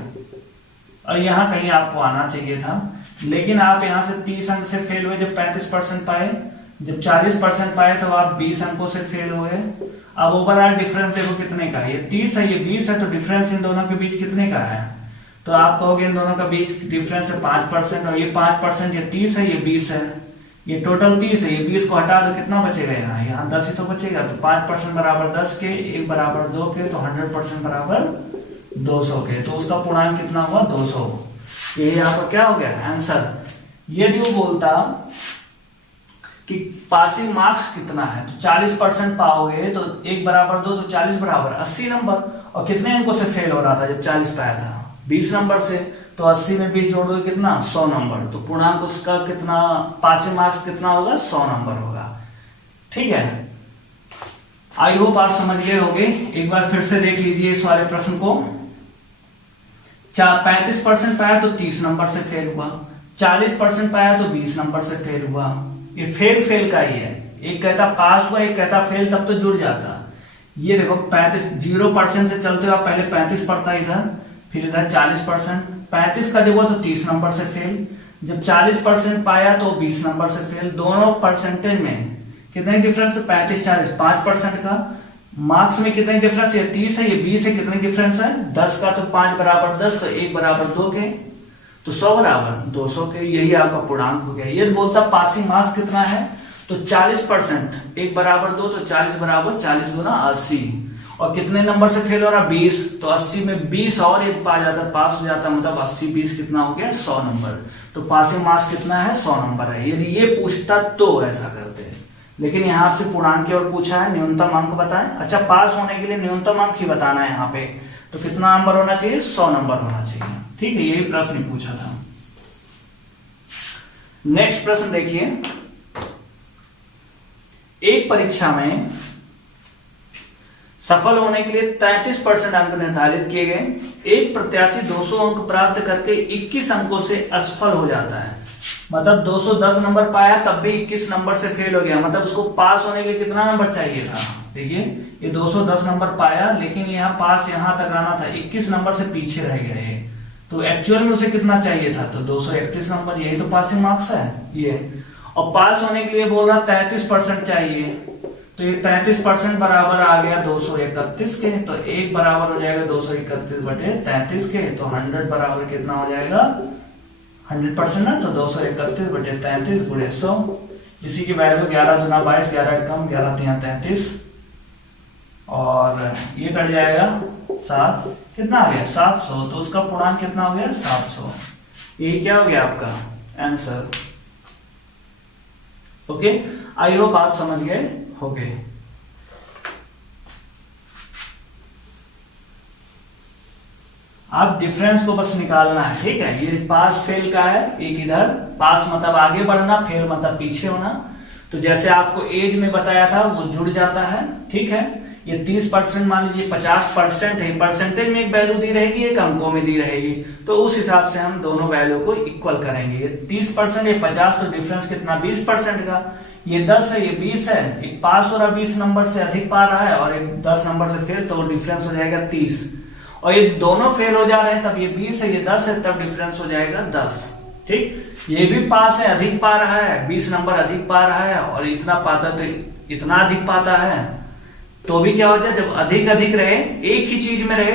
और यहाँ कहीं आपको आना चाहिए था, लेकिन आप यहाँ से 30 अंक से फेल हुए जब 35% पाए, जब 40% पाए तो आप 20 अंकों से फेल हुए। अब ओवरऑल डिफरेंस देखो कितने का है, ये 30 है ये 20 है, तो डिफरेंस इन दोनों के बीच कितने का है, तो आप कहोगे इन दोनों का बीच डिफरेंस है 5%, और ये 5%, ये 30 है ये 20 है, ये टोटल 30 है, ये 20 को हटा दो कितना बचेगा, यहाँ 10 ही तो बचेगा। तो 5% बराबर 10 के, 1 बराबर 2 के, तो 100% बराबर 200 के, तो उसका पूर्णांक कितना हुआ 200। ये आपका क्या हो गया आंसर। यदि वो बोलता कि पासिंग मार्क्स कितना है, तो 40% पाओगे तो 1 बराबर 2, तो 40 बराबर 80 नंबर, और कितने अंकों से फेल हो रहा था जब 40 पाया था, 20 नंबर से, तो 80 में 20 जोड़ दो कितना 100 नंबर, तो पूर्णांक उसका कितना, पासिंग मार्क्स कितना होगा 100 नंबर होगा। ठीक है, आई होप आप समझ गए होंगे। एक बार फिर से देख लीजिए इस वाले प्रश्न को। 35% पाया तो 30 नंबर से फेल हुआ, 40% पाया तो 20 नंबर से फेल हुआ। ये फेल का ही है, एक कहता पास हुआ एक कहता फेल, तब तो जुड़ जाता। ये देखो 0% से चलते हो आप, पहले 35 पड़ता इधर, फिर इधर 40%, 35 का देखो तो 30 नंबर से फेल, जब 40% पाया तो 20 नंबर से फेल। दोनों परसेंटेज में कितने डिफरेंस, 35 40, 5% का। मार्क्स में कितने डिफरेंस है, 30 है ये 20 है, कितने डिफरेंस है 10 का, तो 5 बराबर 10, तो 1 बराबर 2 के, तो 100 बराबर 200 के, यही आपका पूर्णांक हो गया। ये बोलता पासिंग मार्क्स कितना है, तो 40%, 1 बराबर 2, तो 40 बराबर 40 गुना 80, और कितने नंबर से फेल हो रहा 20, तो 80 में 20 और एक पा जाता, पास हो जाता, मतलब 80 20 कितना हो गया 100 नंबर। तो पासिंग मार्क्स कितना है 100 नंबर है। यदि ये पूछता तो ऐसा करते हैं, लेकिन यहाँ आपसे पूर्णांक की ओर पूछा है, न्यूनतम अंक बताएं। अच्छा, पास होने के लिए न्यूनतम अंक ही बताना है यहाँ पे, तो कितना नंबर होना चाहिए 100 नंबर होना चाहिए। ठीक है, यही प्रश्न पूछा था। नेक्स्ट प्रश्न देखिए, एक परीक्षा में सफल होने के लिए 33% अंक निर्धारित किए गए। एक प्रत्याशी 200 अंक प्राप्त करके 21 अंकों से असफल हो जाता है, मतलब 210 नंबर पाया तब भी 21 नंबर से फेल हो गया, मतलब उसको पास होने के लिए कितना नंबर चाहिए था। देखिए ये 210 नंबर पाया, लेकिन यहाँ पास यहां तक आना था, 21 नंबर से पीछे रह गए, तो एक्चुअल में उसे कितना चाहिए था, तो 231 नंबर, यही तो पासिंग मार्क्स है ये। और पास होने के लिए बोल रहा 33% चाहिए, तो ये 33% बराबर आ गया 231 के, तो 1 बराबर हो जाएगा 231 बटे 33 के, तो 100 बराबर कितना हो जाएगा 100% ना, तो 231 बटे 33 गुणे 100, इसी की वैल्यू 11 दूना 22, 11 कम 11 3 33, और ये कट जाएगा 7, कितना आ गया 700, तो उसका पूर्णांक कितना हो गया 700। ये क्या हो गया आपका आंसर। ओके, आई होप आप समझ गए होंगे। अब डिफरेंस को बस निकालना है, ठीक है। ये पास फेल का है, एक इधर पास मतलब आगे बढ़ना, फेल मतलब पीछे होना। तो जैसे आपको एज में बताया था वो जुड़ जाता है, ठीक है। ये 30% मान लीजिए 50% है, परसेंटेज में एक वैल्यू दी रहेगी, एक अंकों में दी रहेगी, तो उस हिसाब से हम दोनों वैल्यू को इक्वल करेंगे। ये 30% ये 50, तो डिफरेंस कितना 20% का। ये 10 है, ये 20 है, एक पास हो रहा 20 नंबर से अधिक पा रहा है और एक 10 नंबर से फेल, तो डिफरेंस हो जाएगा 30। और ये दोनों फेल हो जा रहे हैं, तब ये 20 है, ये 10 है, तब डिफरेंस हो जाएगा 10, ठीक। ये भी पास है, अधिक पा रहा है, 20 नंबर अधिक पा रहा है, और इतना पाता तो इतना अधिक पाता है, तो भी क्या हो जाए, जब अधिक अधिक रहे, एक ही चीज में रहे,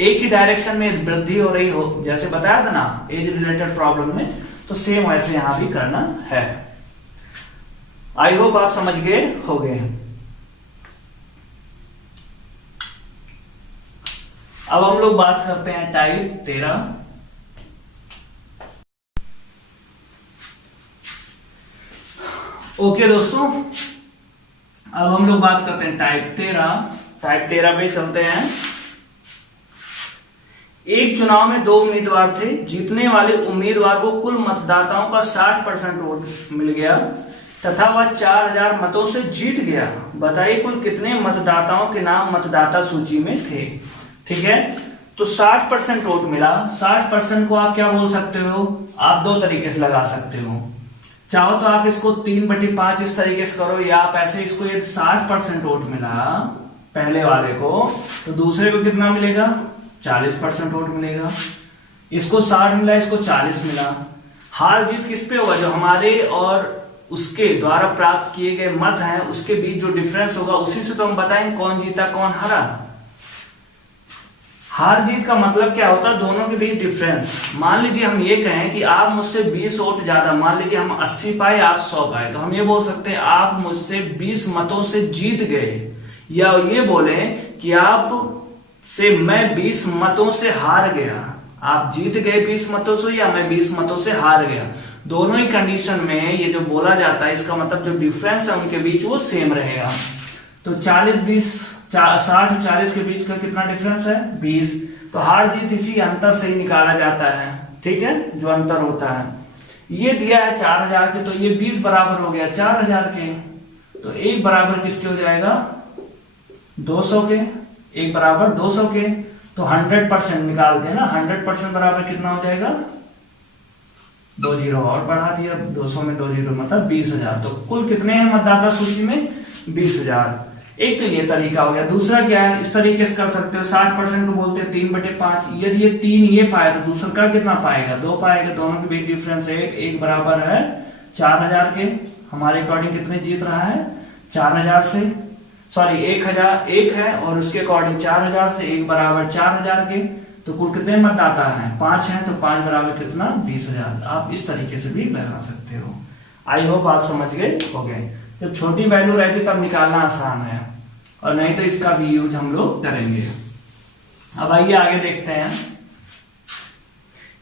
एक ही डायरेक्शन में वृद्धि हो रही हो, जैसे बताया था ना एज रिलेटेड प्रॉब्लम में, तो सेम वैसे यहां भी करना है। आई होप आप समझ गए होंगे। अब हम लोग बात करते हैं टाइप 13। ओके दोस्तों, अब हम लोग बात करते हैं टाइप 13। टाइप 13 पे चलते हैं। एक चुनाव में 2 उम्मीदवार थे, जीतने वाले उम्मीदवार को कुल मतदाताओं का 60% वोट मिल गया तथा वह 4000 मतों से जीत गया। बताइए कुल कितने मतदाताओं के नाम मतदाता सूची में थे, ठीक है। तो 60% वोट मिला। 60% को आप क्या बोल सकते हो, आप दो तरीके से लगा सकते हो। चाहो तो आप इसको 3/5 इस तरीके से करो, या आप ऐसे इसको, ये 60% वोट मिला पहले वाले को, तो दूसरे को कितना मिलेगा, 40% वोट मिलेगा। इसको 60 मिला, इसको 40 मिला। हार जीत किस पे होगा, जो हमारे और उसके द्वारा प्राप्त किए गए मत हैं उसके बीच जो डिफरेंस होगा, उसी से तो हम बताएंगे कौन जीता कौन हारा। हार जीत का मतलब क्या होता है, दोनों के बीच डिफरेंस। मान लीजिए हम ये कहें कि आप मुझसे 20 वोट ज्यादा, मान लीजिए हम 80 पाए आप 100 पाए, तो हम ये बोल सकते हैं आप मुझसे 20 मतों से जीत गए, या ये बोले कि आप से मैं 20 मतों से हार गया। आप जीत गए 20 मतों से, या मैं 20 मतों से हार गया। दोनों ही कंडीशन में ये जो बोला जाता है, इसका मतलब जो डिफरेंस है उनके बीच वो सेम रहेगा। तो 40-20, 60-40 के बीच का कितना डिफरेंस है, 20। तो हार जीत इसी अंतर से ही निकाला जाता है, ठीक है, जो अंतर होता है। ये दिया है 4000 के, तो ये 20 बराबर हो गया 4000 के, तो एक बराबर किसके हो जाएगा, 200 के। एक बराबर 200 के, तो 100% निकालते हैं ना, 100% बराबर कितना हो जाएगा, 2 जीरो और बढ़ा दिया, 200 में 2 जीरो मतलब 20,000। तो कुल कितने हैं मतदाता सूची में, 20,000। एक तो ये तरीका हो गया। दूसरा क्या है, इस तरीके से कर सकते हो, 60% को बोलते हैं 3/5। यदि ये 3 ये पाए तो दूसरा का कितना पाएगा, 2 पाएगा। दोनों के बीच डिफरेंस है, एक बराबर है 4000 के। हमारे अकॉर्डिंग कितने जीत रहा है, 4000 से, सॉरी 1000, 1 है, और उसके अकॉर्डिंग 4000 से, एक बराबर 4000 के। तो कुल कितने मतदाता हैं, 5 हैं, तो 5 बराबर कितना, 20,000। आप इस तरीके से भी लगा सकते हो। आई होप आप समझ गए होंगे। जब छोटी वैल्यू रहती तब निकालना आसान है, और नहीं तो इसका भी यूज हम लोग करेंगे। अब आइए आगे देखते हैं।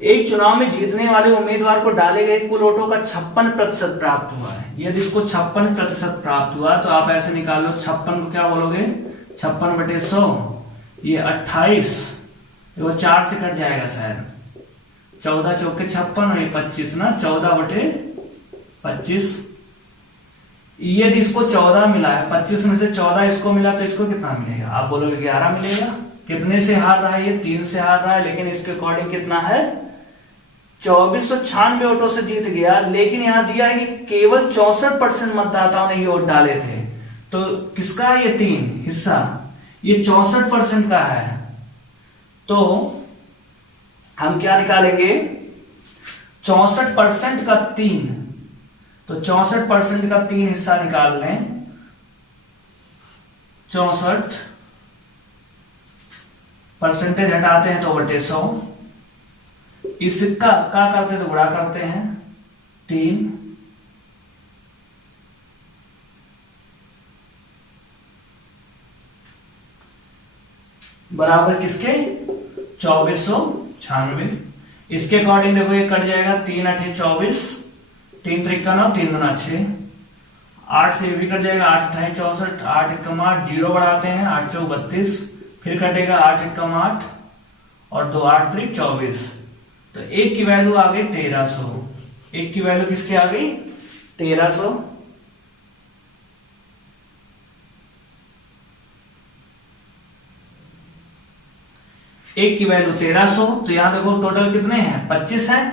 एक चुनाव में जीतने वाले उम्मीदवार को डाले गए कुल वोटों का 56% प्राप्त हुआ है। यदि इसको 56% प्राप्त हुआ तो आप ऐसे निकालो, 56 को क्या बोलोगे, 56/100, ये 28, वो 4 से कट जाएगा शायद, 14 चौके 56 और ये 25 ना, 14/25। यदि इसको 14 मिला है, 25 में से 14 इसको मिला, तो इसको कितना मिलेगा, आप बोलोगे 11 मिलेगा। कितने से हार रहा है, ये 3 से हार रहा है, लेकिन इसके अकॉर्डिंग कितना है, 2496 वोटों से जीत गया। लेकिन यहां दिया है कि केवल 64% मतदाताओं ने ये वोट डाले थे। तो किसका है ये 3 हिस्सा, ये 64% का है। तो हम क्या निकालेंगे, 64% का 3, तो 64% का 3 हिस्सा निकाल लें। 64 परसेंटेज हटाते हैं तो बटे 100, इसका क्या करते तो गुणा करते हैं 3, बराबर किसके, 2496। इसके अकॉर्डिंग देखो ये कट जाएगा, 3 8 24, 3 3 9, 3 2 6, 8 से ये भी कट जाएगा, 8 अठाई 64, 8 एकम 8, 0 बढ़ाते हैं, 8 चौक 32, फिर कटेगा 8 एकम 8 और 2 8 त्रिक 24। तो 1 की वैल्यू आ गई 1300। 1 की वैल्यू किसकी आ गई? 1300। एक की वैल्यू 1300। तो यहां देखो टोटल कितने हैं? 25 हैं।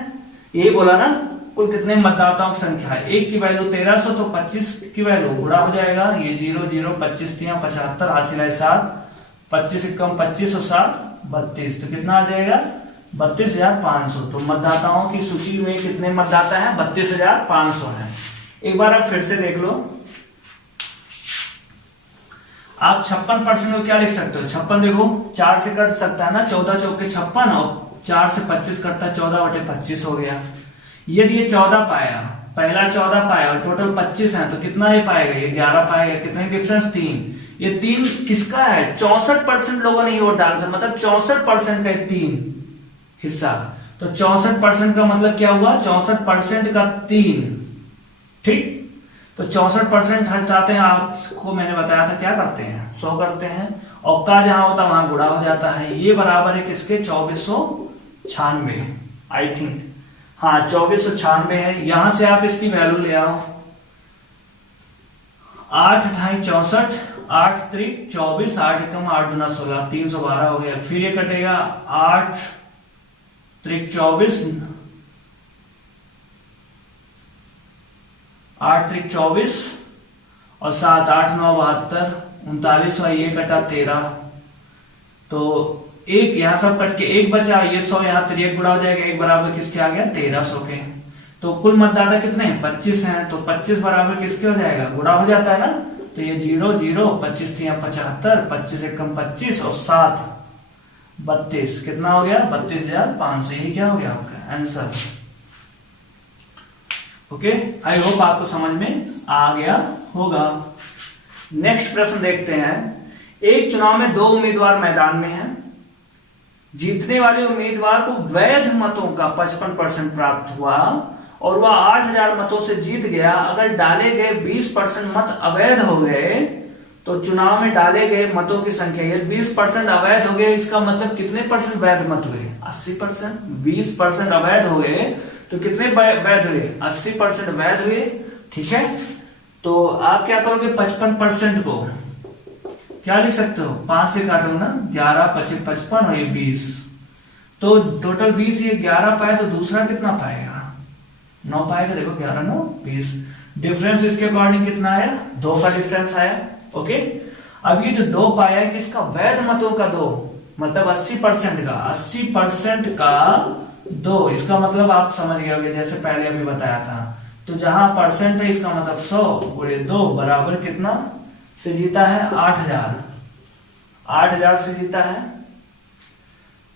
यही बोला ना कुल कितने मतदाताओं की संख्या है। एक की वैल्यू 1300 तो 25 की वैल्यू गुणा हो जाएगा, ये 0 0 25 3 75 हासिल है 7, 25 एकम 25 और 7 32। तो कितना आ जाएगा? 32,500। तो मतदाताओं की सूची में कितने मतदाता हैं? 32,500 हैं। एक बार आप फिर से देख लो। आप 56% को क्या लिख सकते हो? 56 देखो 4 से कट सकता है ना, 14 चौके 56 और 4 से 25 कटता है, 14/25 हो गया। यदि ये 14 पाया, पहला 14 पाया और टोटल 25 है, तो कितना ये पाएगा? ये 11 पाएगा। कितने डिफरेंस? 3। ये 3 किसका है? 64% लोगों ने वोट डाला था, मतलब 64% का 3 हिस्सा। तो 64% का मतलब क्या हुआ? 64% का 3। ठीक, तो 64% हटाते हैं, आपको मैंने बताया था क्या करते हैं? 100 करते हैं, और का जहां होता है वहां गुणा हो जाता है। ये बराबर है किसके? 2496 आई थिंक, हाँ 2496 है। यहां से आप इसकी वैल्यू ले आओ, 8 अठाई 64, 8 त्रिक 24, 8 एकम 8 दूना 16, 312 हो गया। फिर ये कटेगा 8 त्रिक 24, 8 त्रिक 24 और 7 8 9 72, 39 और ये कटा 13। तो एक यहां सब कट के एक बचा, ये 100 यहाँ 3 गुणा हो जाएगा, एक बराबर किसके आ गया? 1300 के। तो कुल मतदाता कितने हैं? 25 हैं। तो 25 बराबर किसके हो जाएगा? गुणा हो जाता है ना। तो ये 0 0 25 3 75, 25 एकम 25 और 7 32, कितना हो गया? 32,500। यही क्या हो गया आपका आंसर? ओके, आई होप आपको समझ में आ गया होगा। नेक्स्ट प्रश्न देखते हैं। एक चुनाव में 2 उम्मीदवार मैदान में हैं। जीतने वाले उम्मीदवार को वैध मतों का 55% प्राप्त हुआ और वह 8000 मतों से जीत गया। अगर डाले गए 20% मत अवैध हो गए तो चुनाव में डाले गए मतों की संख्या, ये 20% अवैध हो गए, इसका मतलब कितने परसेंट वैध मत हुए? 80%। 20% अवैध हो गए तो कितने वैध हुए? 80% वैध हुए। ठीक है, तो आप क्या करोगे? 55% को क्या लिख सकते हो? 5 से काटो ना, 11 25 55 और ये 20, तो टोटल 20। ये 11 पाए तो दूसरा कितना पाएगा? 9 पाएगा। देखो 11 9 20। डिफरेंस इसके अकॉर्डिंग कितना आया? 2 का डिफरेंस आया। ओके, अब ये जो 2 पाया है किसका? वैध मतों का 2, मतलब 80% का। 80% का 2, इसका मतलब आप समझ गए होंगे, जैसे पहले अभी बताया था। तो जहां परसेंट है इसका मतलब 100 गुणे 2 बराबर कितना से जीता है? 8000। 8000 से जीता है।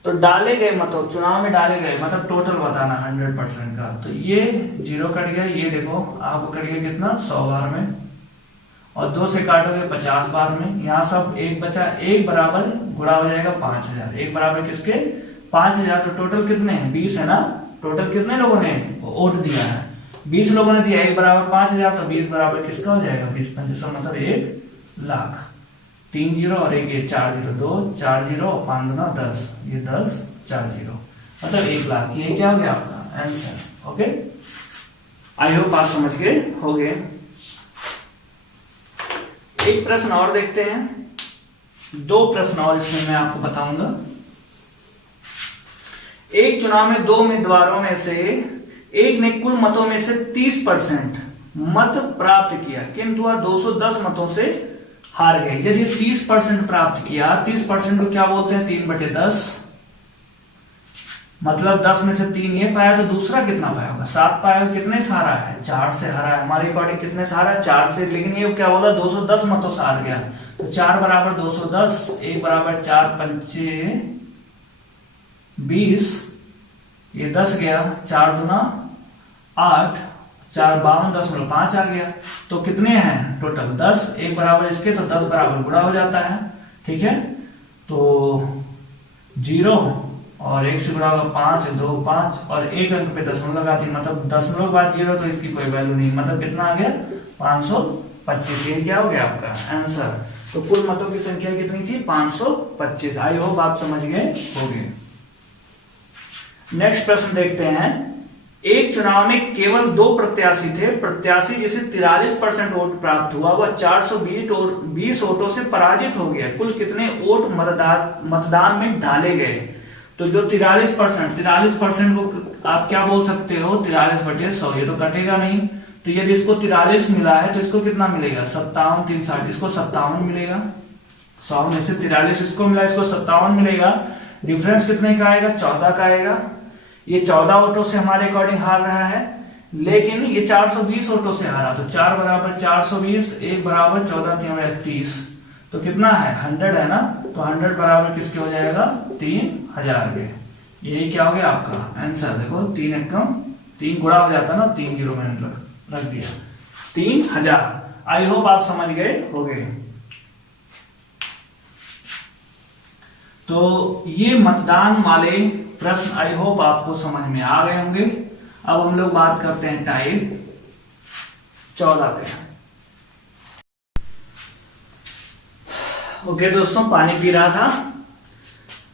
तो डाले गए मतों, चुनाव में डाले गए मतलब टोटल बताना 100% का। तो ये 0 कट गया, ये देखो आपको कट गया कितना? 100 बार में, और 2 से काटोगे 50 बार में। यहाँ सब एक बचा, एक बराबर गुणा हो जाएगा 5000। एक बराबर किसके? 5000। तो टोटल कितने हैं? 20 है ना। टोटल कितने लोगों ने वोट दिया है? 20 लोगों ने दिया। एक बराबर 5000, तो 20 बराबर किसका हो जाएगा? 20 पंचे मतलब 1 लाख। 3 0 और एक 4 0, 2 4 0 और 5 दूना 10, ये 10 4 0 मतलब 1 लाख। ये क्या हो गया आपका आंसर? ओके, आई होप आप समझ गए होंगे। एक प्रश्न और देखते हैं, 2 प्रश्न और इसमें मैं आपको बताऊंगा। एक चुनाव में 2 उम्मीदवारों में से एक ने कुल मतों में से 30% मत प्राप्त किया, किंतु वह 210 मतों से हार गए। यदि 30% प्राप्त किया, 30% को क्या बोलते हैं? 3/10, मतलब 10 में से 3 ये पाया, तो दूसरा कितना पाया होगा? 7 पाया। कितने से हारा है? 4 से हारा है। हमारे अकॉर्डिंग कितने से हारा है? 4 से। लेकिन ये क्या बोला? 210 मतों से हार गया। तो 4 बराबर 210, 1 बराबर 4 पंचे 20, ये 10 गया, 4 दूना 8, 4 52.5 आ गया। तो कितने हैं टोटल? 10। एक बराबर इसके, तो 10 बराबर गुणा हो जाता है। ठीक है, तो 0 और 1 से गुणा होगा 5 2 5 और एक अंक पे दशमलव लगा दी, मतलब दशमलव बाद 0, तो इसकी कोई वैल्यू नहीं, मतलब कितना आ गया? 525। ये क्या हो गया आपका आंसर। तो कुल मतों की संख्या कितनी थी 525। आई होप आप समझ गए होंगे। नेक्स्ट प्रश्न देखते हैं। एक चुनाव में केवल 2 प्रत्याशी थे। प्रत्याशी जिसे 43% वोट प्राप्त हुआ वह 420 वोटों से पराजित हो गया। कुल कितने वोट मतदान में डाले गए। तो जो 43% को आप क्या बोल सकते हो 43/100। ये तो कटेगा नहीं। तो यदि इसको 43 मिला है तो इसको कितना मिलेगा 57, 3 60, इसको 57 मिलेगा। 100 में से 43 इसको मिला, इसको 57 मिलेगा। डिफरेंस कितने का आएगा 14 का आएगा। ये 14 वोटों से हमारे अकॉर्डिंग हार रहा है, लेकिन ये 420 वोटों से हारा। तो 4 बराबर 420, 1 बराबर 14 3 30। तो कितना है 100 है ना। तो 100 बराबर किसके हो जाएगा 3000 के। यही क्या हो गया आपका आंसर। देखो 3 एकम 3 गुणा हो जाता ना, 3 0 मैंने रख दिया 3000। आई होप आप समझ गए होंगे। तो ये मतदान वाले प्रश्न आई होप आपको समझ में आ गए होंगे। अब हम लोग बात करते हैं टाइप 14 पे। ओके दोस्तों, पानी पी रहा था।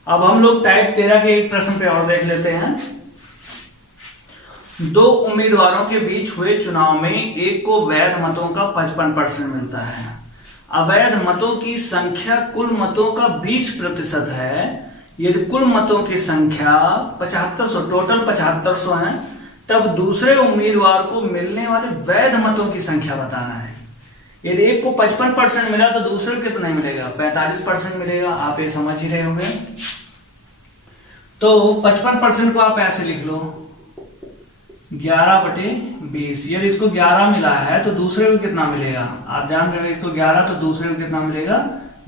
अब हम लोग टाइप 13 के एक प्रश्न पे और देख लेते हैं। 2 उम्मीदवारों के बीच हुए चुनाव में एक को वैध मतों का 55% मिलता है। अवैध मतों की संख्या कुल मतों का 20% है। यदि कुल मतों की संख्या 7500 टोटल 7500 है, तब दूसरे उम्मीदवार को मिलने वाले वैध मतों की संख्या बताना है। यदि एक को 55% मिला तो दूसरे को कितना मिलेगा 45% मिलेगा। आप ये समझ ही रहे होंगे। तो 55% को आप ऐसे लिख लो 11/20। यदि इसको 11 मिला है तो दूसरे को कितना मिलेगा। आप जान रहे हो इसको 11 तो दूसरे को कितना मिलेगा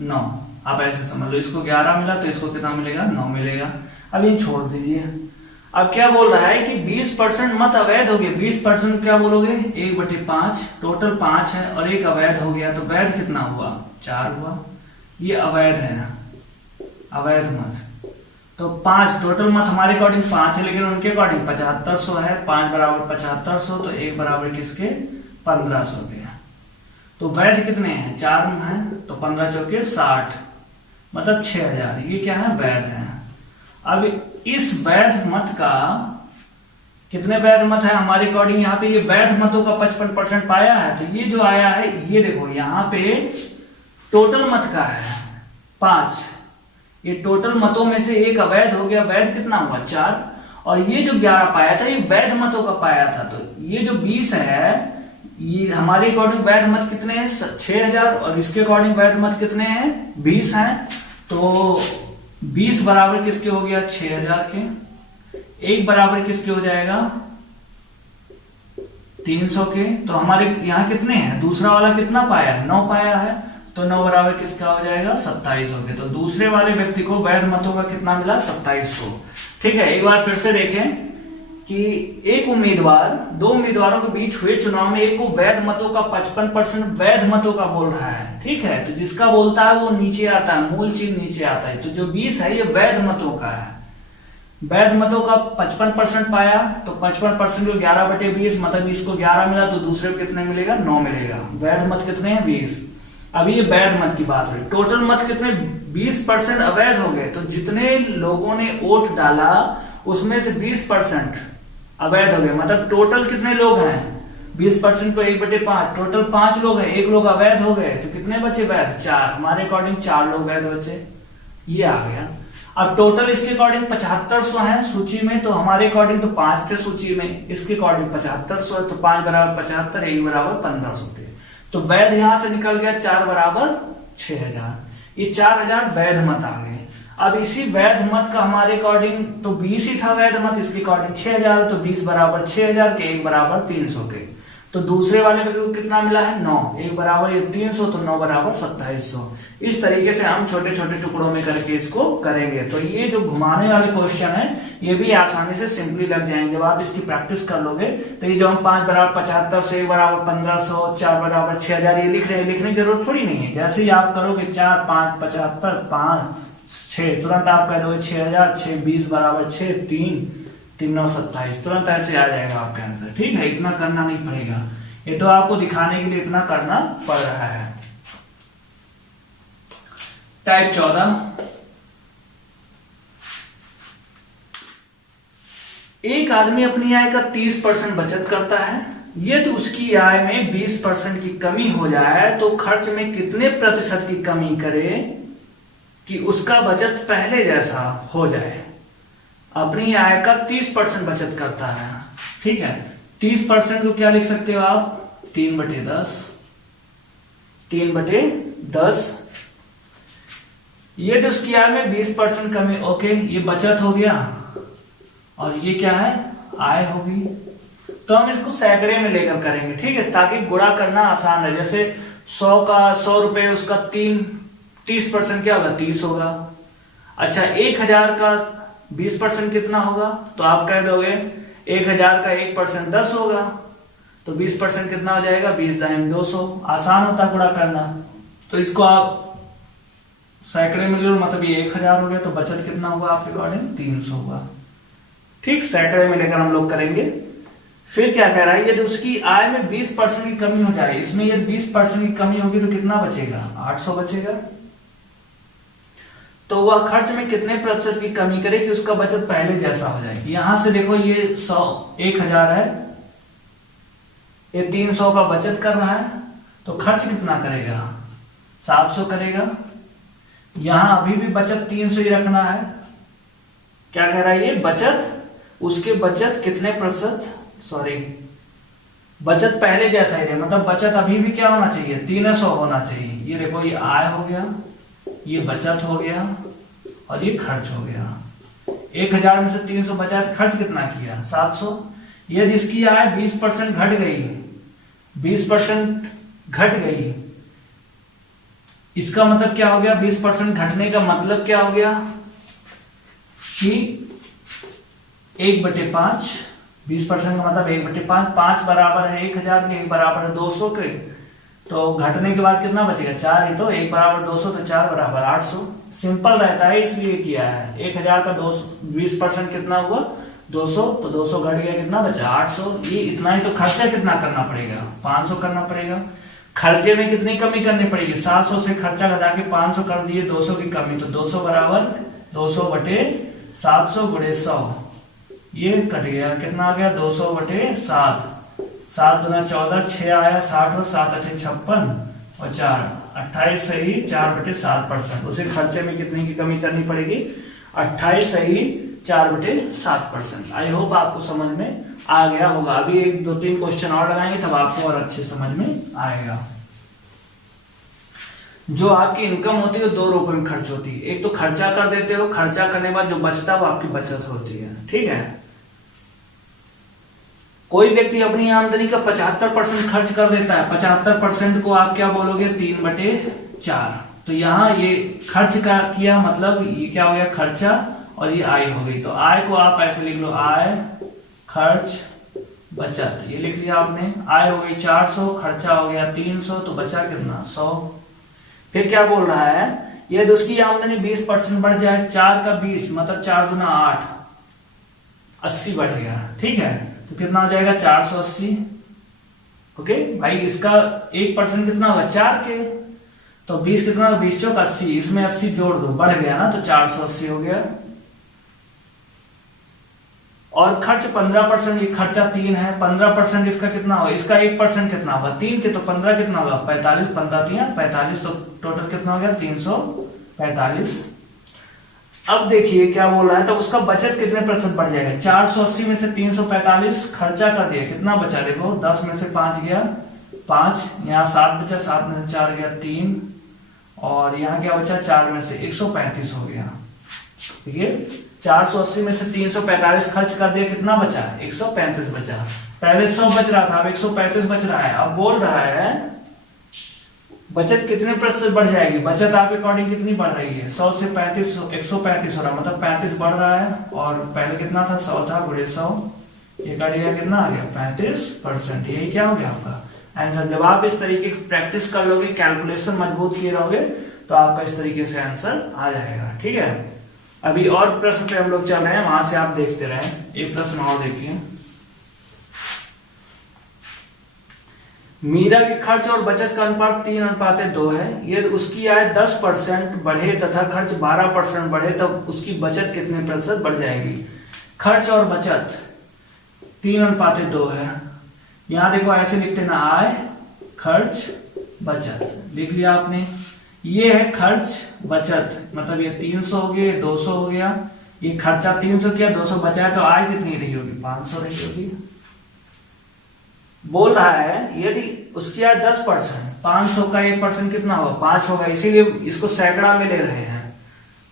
9। आप ऐसे समझ लो इसको 11 मिला तो इसको कितना मिलेगा 9 मिलेगा। अब ये छोड़ दीजिए। अब क्या बोल रहा है कि 20% मत अवैध हो गए। 20% क्या बोलोगे 1/5। टोटल 5 है और एक अवैध हो गया, तो वैध कितना हुआ 4 हुआ। ये अवैध है, अवैध मत। तो 5 टोटल मत हमारे अकॉर्डिंग 5 है, लेकिन उनके अकॉर्डिंग 7500 है। 5 बराबर 7500, तो 1 बराबर किसके 1500 के। तो वैध कितने हैं 4 है, तो 15 चौके 60, मतलब 6000। ये क्या है वैध है। अब इस वैध मत का कितने वैध मत है हमारे अकॉर्डिंग। यहाँ पे ये वैध मतों का 55% पाया है। तो ये जो आया है ये देखो यहाँ पे टोटल मत का है 5। ये टोटल मतों में से एक अवैध हो गया। वैध कितना हुआ 4। और ये जो 11 पाया था ये वैध मतों का पाया था। तो ये जो 20 है ये हमारे अकॉर्डिंग वैध मत कितने हैं 6000, और इसके अकॉर्डिंग वैध मत कितने हैं 20 हैं। तो 20 बराबर किसके हो गया 6000 के। 1 बराबर किसके हो जाएगा 300 के। तो हमारे यहाँ कितने हैं दूसरा वाला कितना पाया है 9 पाया है। तो 9 बराबर किसका हो जाएगा 2700 के। तो दूसरे वाले व्यक्ति को वैध मतों का कितना मिला 2700। ठीक है, एक बार फिर से देखें कि एक उम्मीदवार 2 उम्मीदवारों के बीच हुए चुनाव में एक को वैध मतों का 55% वैध मतों का बोल रहा है। ठीक है, तो जिसका बोलता है वो नीचे आता है, मूल चीज नीचे आता है। तो जो 20 है ये वैध मतों का है। वैध मतों का 55% पाया, तो 55% को 11/20, मतलब इसको 11 मिला तो दूसरे को कितने मिलेगा 9 मिलेगा। वैध मत कितने हैं 20। अभी ये वैध मत की बात हुई। टोटल मत कितने 20% अवैध हो गए। तो जितने लोगों ने वोट डाला उसमें से 20% अवैध हो गए। मतलब टोटल कितने लोग हैं 20% को 1/5, टोटल 5 लोग हैं, 1 लोग अवैध हो गए। तो कितने बचे वैध 4। हमारे अकॉर्डिंग 4 लोग वैध बचे। ये आ गया। अब टोटल इसके अकॉर्डिंग 7500 है सूची में, तो हमारे अकॉर्डिंग तो 5 थे सूची में, इसके अकॉर्डिंग 7500 है। तो 5 बराबर 75, 1 बराबर 1500 थे। तो वैध यहां से निकल गया 4 बराबर 6000। ये 4000 वैध मत आ गए। अब इसी वैध मत का हमारे अकॉर्डिंग तो 20 ही था वैध मत, इसके अकॉर्डिंग 6000। तो 20 बराबर 6000 के, 1 बराबर 300 के। तो दूसरे वाले व्यक्ति को कितना मिला है 9, 1 बराबर 300, तो 9 बराबर 2700। इस तरीके से हम छोटे छोटे टुकड़ों में करके इसको करेंगे। तो ये जो घुमाने वाले क्वेश्चन है ये भी आसानी से सिंपली लग जाएंगे। जब आप इसकी प्रैक्टिस कर लोगे तो ये जो हम 5 बराबर 75 से 1 बराबर 1500, 4 बराबर 6000 ये लिख रहे हैं, लिखने की जरूरत थोड़ी नहीं है। जैसे ही आप करोगे 4 5 75 5 6, तुरंत आप कह दोगे 6000, 6 20 बराबर 6 3 3 9 27, तुरंत ऐसे आ जाएगा आपका आंसर। ठीक है, इतना करना नहीं पड़ेगा। ये तो आपको दिखाने के लिए इतना करना पड़ रहा है। टाइप 14, एक आदमी अपनी आय का 30% बचत करता है, यदि उसकी आय में 20% की कमी हो जाए तो खर्च में कितने प्रतिशत की कमी करे कि उसका बचत पहले जैसा हो जाए। अपनी आय का 30% बचत करता है, ठीक है। 30% को क्या लिख सकते हो आप, 3/10, 3/10। यदि उसकी आय में 20% कमी, ओके, ये बचत हो गया और ये क्या है, आय होगी। तो हम इसको सैकड़े में लेकर करेंगे, ठीक है, ताकि गुणा करना आसान है। जैसे 100 रुपए, उसका 30% क्या होगा, 30 होगा। अच्छा, 1000 का 20% कितना होगा, तो आप कह दोगे 1000 का 1% 10 होगा, तो 20% कितना हो जाएगा, 20 दाएं 200। आसान होता गुणा करना। तो इसको आप सैकड़े में ले लो, मतलब ये 1000 हो गया, तो बचत कितना होगा आपके अकॉर्डिंग, 300 होगा। ठीक, सैकड़े में लेकर हम लोग करेंगे। फिर क्या कह रहा है, यदि उसकी आय में 20% की कमी हो जाए, इसमें यदि 20% की कमी होगी तो कितना बचेगा, 800 बचेगा। तो वह खर्च में कितने प्रतिशत की कमी करे कि उसका बचत पहले जैसा हो जाए। यहां से देखो, ये 1000 है, ये 300 का बचत कर रहा है, तो खर्च कितना करेगा, 700 करेगा। यहां अभी भी बचत 300 ही रखना है। क्या कह रहा है ये, बचत, उसके बचत कितने प्रतिशत, बचत पहले जैसा ही रहे, मतलब बचत अभी भी क्या होना चाहिए, 300 होना चाहिए। ये देखो, ये आय हो गया, ये बचत हो गया और ये खर्च हो गया। 1000 में से 300 बचा, खर्च कितना किया, 700। यदि इसकी आय 20% घट गई, 20% घट गई, इसका मतलब क्या हो गया, 20% घटने का मतलब क्या हो गया कि 1/5, 20% का मतलब 1/5, 5 बराबर है 1000 के, 1 बराबर है 200 के, तो घटने के बाद कितना बचेगा, 4 ही तो, 1 बराबर 200 तो 4 बराबर 800। सिंपल रहता है, इसलिए किया है। 1000 का 20% कितना हुआ, 200, तो 200 घट गया, कितना बचा, 800। ये इतना ही। तो खर्चा कितना करना पड़ेगा, 500 करना पड़ेगा। खर्चे में कितनी कमी करनी पड़ेगी, 700 से खर्चा घटा के 500 कर दिए, 200 की कमी, तो 200 बराबर 200/700 × 100, ये कट गया, कितना आ गया, 200/7, 7 × 14, 6 आया, 60 और 7 × 8 56 और 4 28 सही 4/7%। उसे खर्चे में कितनी की कमी करनी पड़ेगी, 28 सही 4/7%। आई होप आपको समझ में आ गया होगा। अभी 1-2-3 क्वेश्चन और लगाएंगे, तब आपको और अच्छे समझ में आएगा। जो आपकी इनकम होती है वो 2 रूप में खर्च होती है। एक तो खर्चा कर देते हो, खर्चा करने के बाद जो बचता है वो आपकी बचत होती है, ठीक है। कोई व्यक्ति अपनी आमदनी का 75% खर्च कर देता है, 75% को आप क्या बोलोगे, 3/4। तो यहाँ ये खर्च का किया, मतलब ये क्या हो गया, खर्चा, और ये आय हो गई। तो आय को आप ऐसे लिख लो, आय, खर्च, बचत, ये लिख लिया आपने। आय हो गई 400, खर्चा हो गया 300, तो बचा कितना, 100। फिर क्या बोल रहा है, यदि उसकी आमदनी 20% बढ़ जाए, 4 का 20 मतलब 4 × 8, 80 बढ़ गया, ठीक है। तो कितना हो जाएगा, 480। ओके भाई, इसका 1% कितना होगा, 4 के, तो 20 कितना होगा, 20 × 80, इसमें 80 जोड़ दो, बढ़ गया ना, तो 480 हो गया। और खर्च 15%, ये खर्चा 3 है, 15% इसका कितना होगा, इसका 1% कितना होगा, 3 के, तो 15 कितना होगा, 45, 45, तो टोटल कितना हो गया, 345। अब देखिए क्या बोल रहा है, तो उसका बचत कितने प्रतिशत बढ़ जाएगा, 480 में से 345 खर्चा कर दिया, कितना बचा, देखो 10 में से 5 गया 5, यहाँ 7 बचा, 7 में से 4 गया 3, और यहाँ क्या बचा, 4 में से 135 हो गया, ठीक है। 480 में से 345 खर्च कर दिया, कितना बचा, 135 बचा। पहले 100 बच रहा था, अब 135 बच रहा है। अब बोल रहा है बचत कितने प्रतिशत बढ़ जाएगी, बचत आपके अकॉर्डिंग कितनी बढ़ रही है, 100 से 35, 135 हो रहा, मतलब 35 बढ़ रहा है। और पहले कितना था, 100 था, × 100, ये करेगा, कितना आ गया, 35%। यही क्या हो गया आपका आंसर। जब आप इस तरीके की प्रैक्टिस कर लोगे, कैलकुलेशन मजबूत किए रहोगे, तो आपका इस तरीके से आंसर आ जाएगा, ठीक है। अभी और प्रश्न पे हम लोग चल रहे हैं, वहां से आप देखते रहें। एक प्रश्न और देखिए, मीरा की खर्च और बचत का अनुपात 3:2 है। यदि उसकी आय 10% बढ़े तथा खर्च 12% बढ़े तब उसकी बचत कितने प्रतिशत बढ़ जाएगी। खर्च और बचत 3:2 है। यहाँ देखो ऐसे लिखते ना, आय खर्च बचत लिख लिया आपने। ये है खर्च बचत, मतलब ये 300 हो गया, 200 हो गया। ये खर्चा 300 किया, 200 बचाया, तो आय कितनी रही होगी, 500 रही होगी। बोल रहा है यदि उसकी आय 10%, 500 का 1% कितना होगा, 5 होगा। इसीलिए इसको सैकड़ा में ले रहे हैं।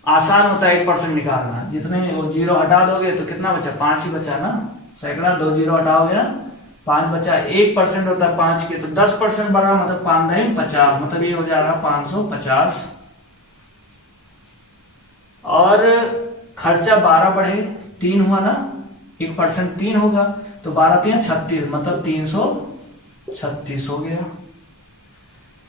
आसान होता है 1% निकालना। जितने वो जीरो हटा दोगे तो कितना बचा, 5 ही बचा ना। सैकड़ा 2 जीरो हटाओगे ना, 5 बचा। 1% होता है 5 के, तो 10% बढ़ा मतलब 5 50, मतलब ये हो जा रहा 550। और खर्चा 12 बढ़े, 3 हुआ ना, 1% 3 होगा, तो 12 3 36, मतलब 336 हो गया।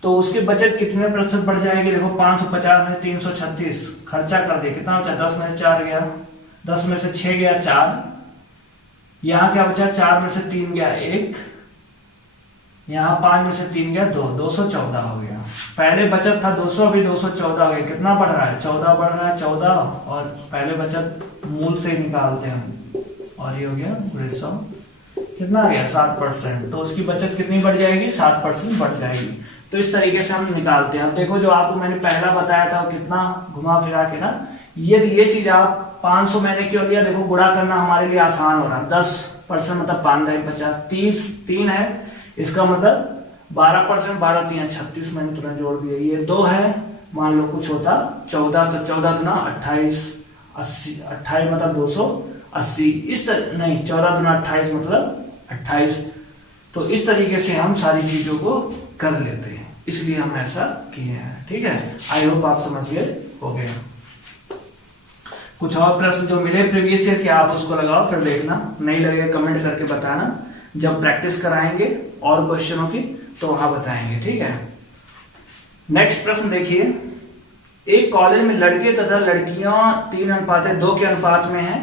तो उसकी बचत कितने प्रतिशत बढ़ जाएगी, देखो 550 में 336 खर्चा कर दिया, कितना बचा, 10 में से 4 गया, 10 में से 6 गया 4, यहाँ क्या बचा, 4 में से 3 गया 1, यहाँ 5 में से 3 गया 2, 214 हो गया। पहले बचत था 200, अभी 214 हो गया। कितना बढ़ रहा है, 14 बढ़ रहा है, 14, और पहले बचत मूल से निकालते हैं हम, और ये हो गया 100, कितना आ गया 7%। तो उसकी बचत कितनी बढ़ जाएगी, 7% बढ़ जाएगी। तो इस तरीके से हम निकालते हैं। अब देखो जो आपको मैंने पहला बताया था कितना घुमा फिरा के ना, ये चीज आप 500 मैंने क्यों लिया, देखो गुणा करना हमारे लिए आसान हो रहा है। 10% मतलब 5×50, 3 है, इसका मतलब 12%, 12 3 36 मैंने तुरंत जोड़ दिया। ये 2 है, मान लो कुछ होता 14, तो 14 गुना 28, 80, 28 मतलब 280। इस तरह नहीं, 14 गुना 28 मतलब 28। तो इस तरीके से हम सारी चीजों को कर लेते हैं, इसलिए हम ऐसा किए हैं। ठीक है, आई होप आप समझ गए हो गया। कुछ और प्रश्न जो मिले प्रीवियस ईयर के आप उसको लगाओ, फिर देखना, नहीं लगे कमेंट करके बताना। जब प्रैक्टिस कराएंगे और क्वेश्चनों की तो वहां बताएंगे। ठीक है, नेक्स्ट प्रश्न देखिए। एक कॉलेज में लड़के तथा लड़कियां 3:2 के अनुपात में हैं।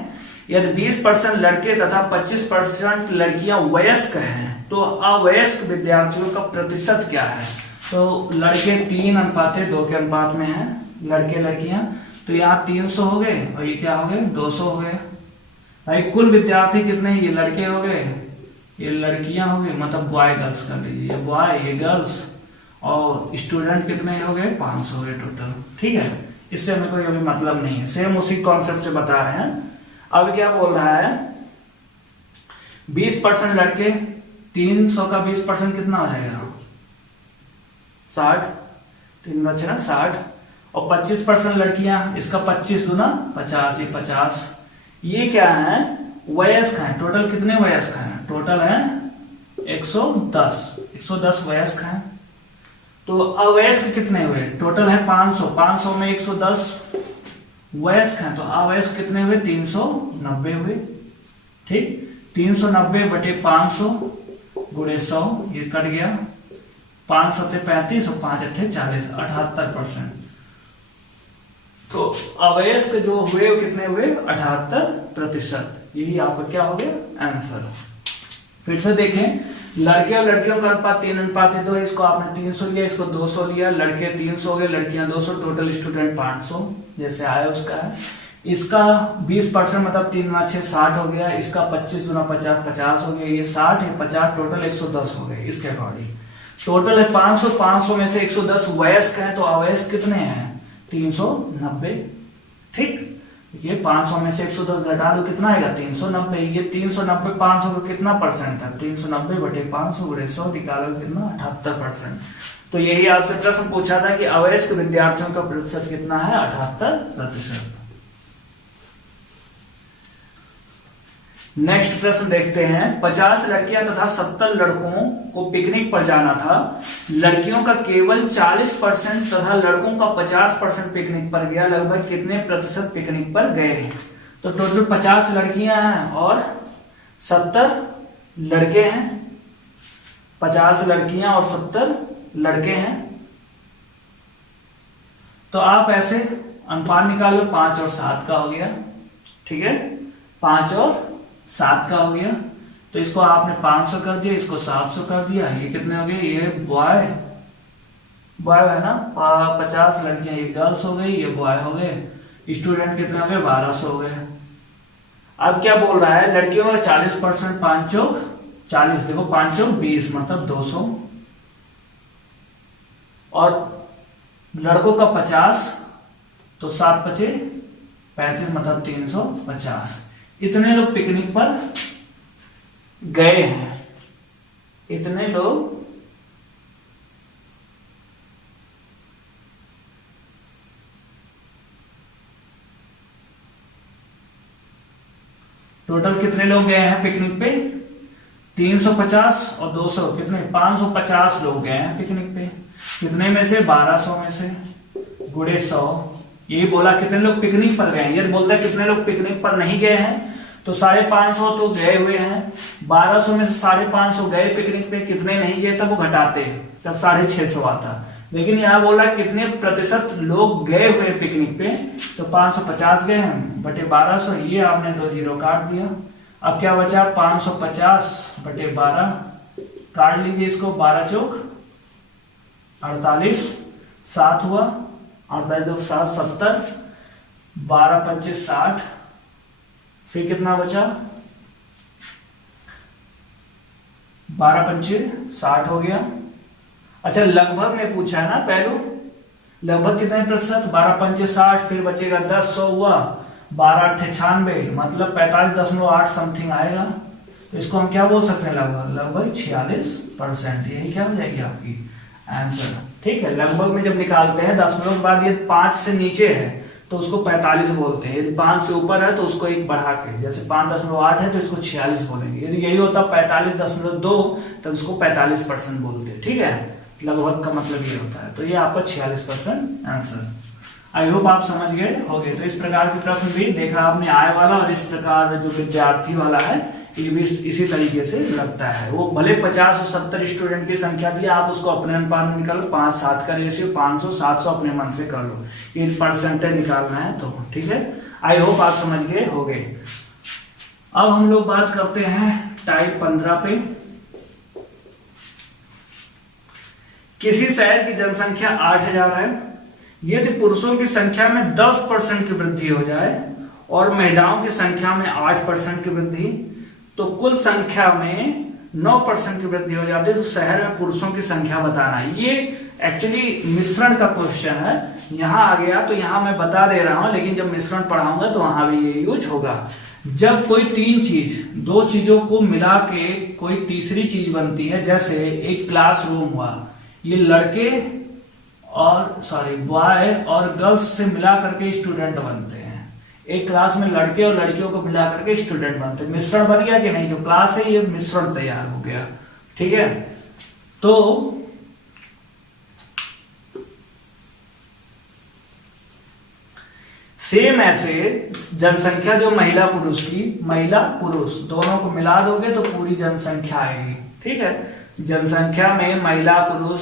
यदि 20% लड़के तथा 25% लड़कियां वयस्क हैं तो अवयस्क विद्यार्थियों का प्रतिशत क्या है। तो लड़के 3:2 के अनुपात में हैं, लड़के लड़कियां, तो यहाँ 300 हो गए और ये क्या हो गए, 200 हो गए। भाई कुल विद्यार्थी कितने, ये लड़के हो गए, ये लड़कियां हो गई, मतलब बॉय गर्ल्स कर लीजिए, ये बॉय ये गर्ल्स, और स्टूडेंट कितने हो गए, 500 हो गए टोटल। ठीक है, इससे हमें कोई अभी मतलब नहीं है, सेम उसी कॉन्सेप्ट से बता रहे हैं। अब क्या बोल रहा है, 20% लड़के, 300 का 20% कितना हो जाएगा, 60, 3 बचे ना 60, और 25% लड़कियां, इसका 25 गुना 50, ये 50। ये क्या है, वयस्क हैं। टोटल कितने वयस्क हैं, टोटल है 110 वयस्क हैं। तो अवयस्क कितने हुए, टोटल है 500 में 110 वयस्क हैं, तो अवयस्क कितने हुए, 390 हुए। ठीक, 390 बटे 500 गुणे 100, ये कट गया, 5 7 35 और 5 8 40, 78%। तो अवयस्क जो हुए वो कितने हुए, 78%। यही आपका क्या हो गया आंसर। फिर से देखें, लड़के और लड़कियों का अनुपात 3:2 है। इसको आपने 300 लिया, इसको 200 लिया, लड़के 300 हो गए, लड़कियां 200, टोटल स्टूडेंट 500 जैसे आया उसका है। इसका 20% मतलब 3 × 6 60 हो गया, इसका 25 गुना 50 50 हो गया, ये 60 है 50, टोटल 110 हो गए। इसके अकॉर्डिंग टोटल है 500 में से 110 वयस्क है, तो अवयस्क कितने हैं, 390। ठीक, ये 500 में से 110 घटा दो, कितना आएगा, 390। ये 390 500 का कितना परसेंट है, 390 बटे 500 गुणे 100, निकालो कितना, 78%। तो यही आपसे प्रश्न पूछा था कि अवयस्क विद्यार्थियों का प्रतिशत कितना है, 78%। नेक्स्ट प्रश्न देखते हैं। 50 लड़कियां तथा 70 लड़कों को पिकनिक पर जाना था। लड़कियों का केवल 40% तथा लड़कों का 50% पिकनिक पर गया। लगभग कितने प्रतिशत पिकनिक पर गए हैं। तो टोटल 50 लड़कियां हैं और 70 लड़के हैं। 50 लड़कियां और 70 लड़के हैं। तो आप ऐसे अनुपात निकालो, 5 और 7 का हो गया। ठीक है, 5 और 7 का हो गया। तो इसको आपने 500 कर दिया, इसको 700 कर दिया, ये कितने हो गए, ये बॉय है ना, 50 लड़कियां, ये गर्ल्स हो गई, ये बॉय हो गए, स्टूडेंट कितने हो गए, 1200 हो गए। अब क्या बोल रहा है, लड़कियों का 40%, 5 चौक 40, देखो 5 चौक 20 मतलब 200, और लड़कों का 50 तो 7 पचे 35 मतलब 350। इतने लोग पिकनिक पर गए हैं, इतने लोग टोटल कितने लोग गए हैं पिकनिक पे, 350 और 200 कितने, 550 लोग गए हैं पिकनिक पे। कितने में से, 1200 में से गुणे 100। यही बोला कितने लोग पिकनिक पर गए हैं, ये बोलता है कितने लोग पिकनिक पर नहीं गए हैं, तो 550 तो गए हुए हैं, 1200 में से 550 गए पिकनिक पे, कितने नहीं गए तब वो घटाते तब 650 आता। लेकिन यहाँ बोला कितने प्रतिशत लोग गए हुए पिकनिक पे, तो 550 गए हैं बटे 1200, ये आपने 2 जीरो काट दिया। अब क्या बचा, 550 बटे 12, काट लीजिए इसको, 12 चौक 48, 7 हुआ, 48 2 7 70, 12 पंचे 60, फिर कितना बचा, 12 पंचे 60 हो गया। अच्छा लगभग में पूछा है ना पहलू, लगभग कितने प्रतिशत, 12 पंचे 60, फिर बचेगा 10, 100 हुआ, 12 अट्ठे 96 मतलब 45.8 समथिंग आएगा। तो इसको हम क्या बोल सकते हैं, लगभग 46%, यही क्या हो जाएगी आपकी आंसर। ठीक है, लगभग में जब निकालते हैं 10 के बाद ये 5 से नीचे है तो उसको 45 बोलते हैं, यदि 5 से ऊपर है तो उसको एक बढ़ा के, जैसे 5.8 है तो इसको 46 बोलेंगे, यदि यही होता 45.2 तो उसको 45% बोलते हैं। ठीक है, लगभग का मतलब ये होता है, तो ये आपका 46% आंसर। आई होप आप समझ गए होंगे। तो इस प्रकार के प्रश्न भी देखा आपने आय वाला, और इस प्रकार जो विद्यार्थी वाला है ये भी इसी तरीके से लगता है। वो भले 50 और 70 स्टूडेंट की संख्या थी, आप उसको अपने अनुपात में निकालो, 5-7 का रेशियो, 500 700 अपने मन से कर लो, ये परसेंटेज निकालना है तो। ठीक है, आई होप आप समझ गए होंगे। अब हम लोग बात करते हैं टाइप 15 पे। किसी शहर की जनसंख्या 8000 है, यदि पुरुषों की संख्या में 10% की वृद्धि हो जाए और महिलाओं की संख्या में 8% की वृद्धि, तो कुल संख्या में 9% की वृद्धि हो जाती है, तो शहर में पुरुषों की संख्या बताना है। ये एक्चुअली मिश्रण का क्वेश्चन है, यहां आ गया तो यहां मैं बता दे रहा हूं, लेकिन जब मिश्रण पढ़ाऊंगा तो वहां भी ये यूज होगा। जब कोई 3 चीज, 2 चीजों को मिला के कोई तीसरी चीज बनती है, जैसे एक क्लासरूम हुआ, ये लड़के और बॉय और गर्ल्स से मिला करके स्टूडेंट बनते हैं। एक क्लास में लड़के और लड़कियों को मिला करके स्टूडेंट बनते हैं, मिश्रण बन गया कि नहीं, जो क्लास है ये मिश्रण तैयार हो गया। ठीक है, तो सेम ऐसे जनसंख्या जो महिला पुरुष की, महिला पुरुष दोनों को मिला दोगे तो पूरी जनसंख्या आएगी। ठीक है, जनसंख्या में महिला पुरुष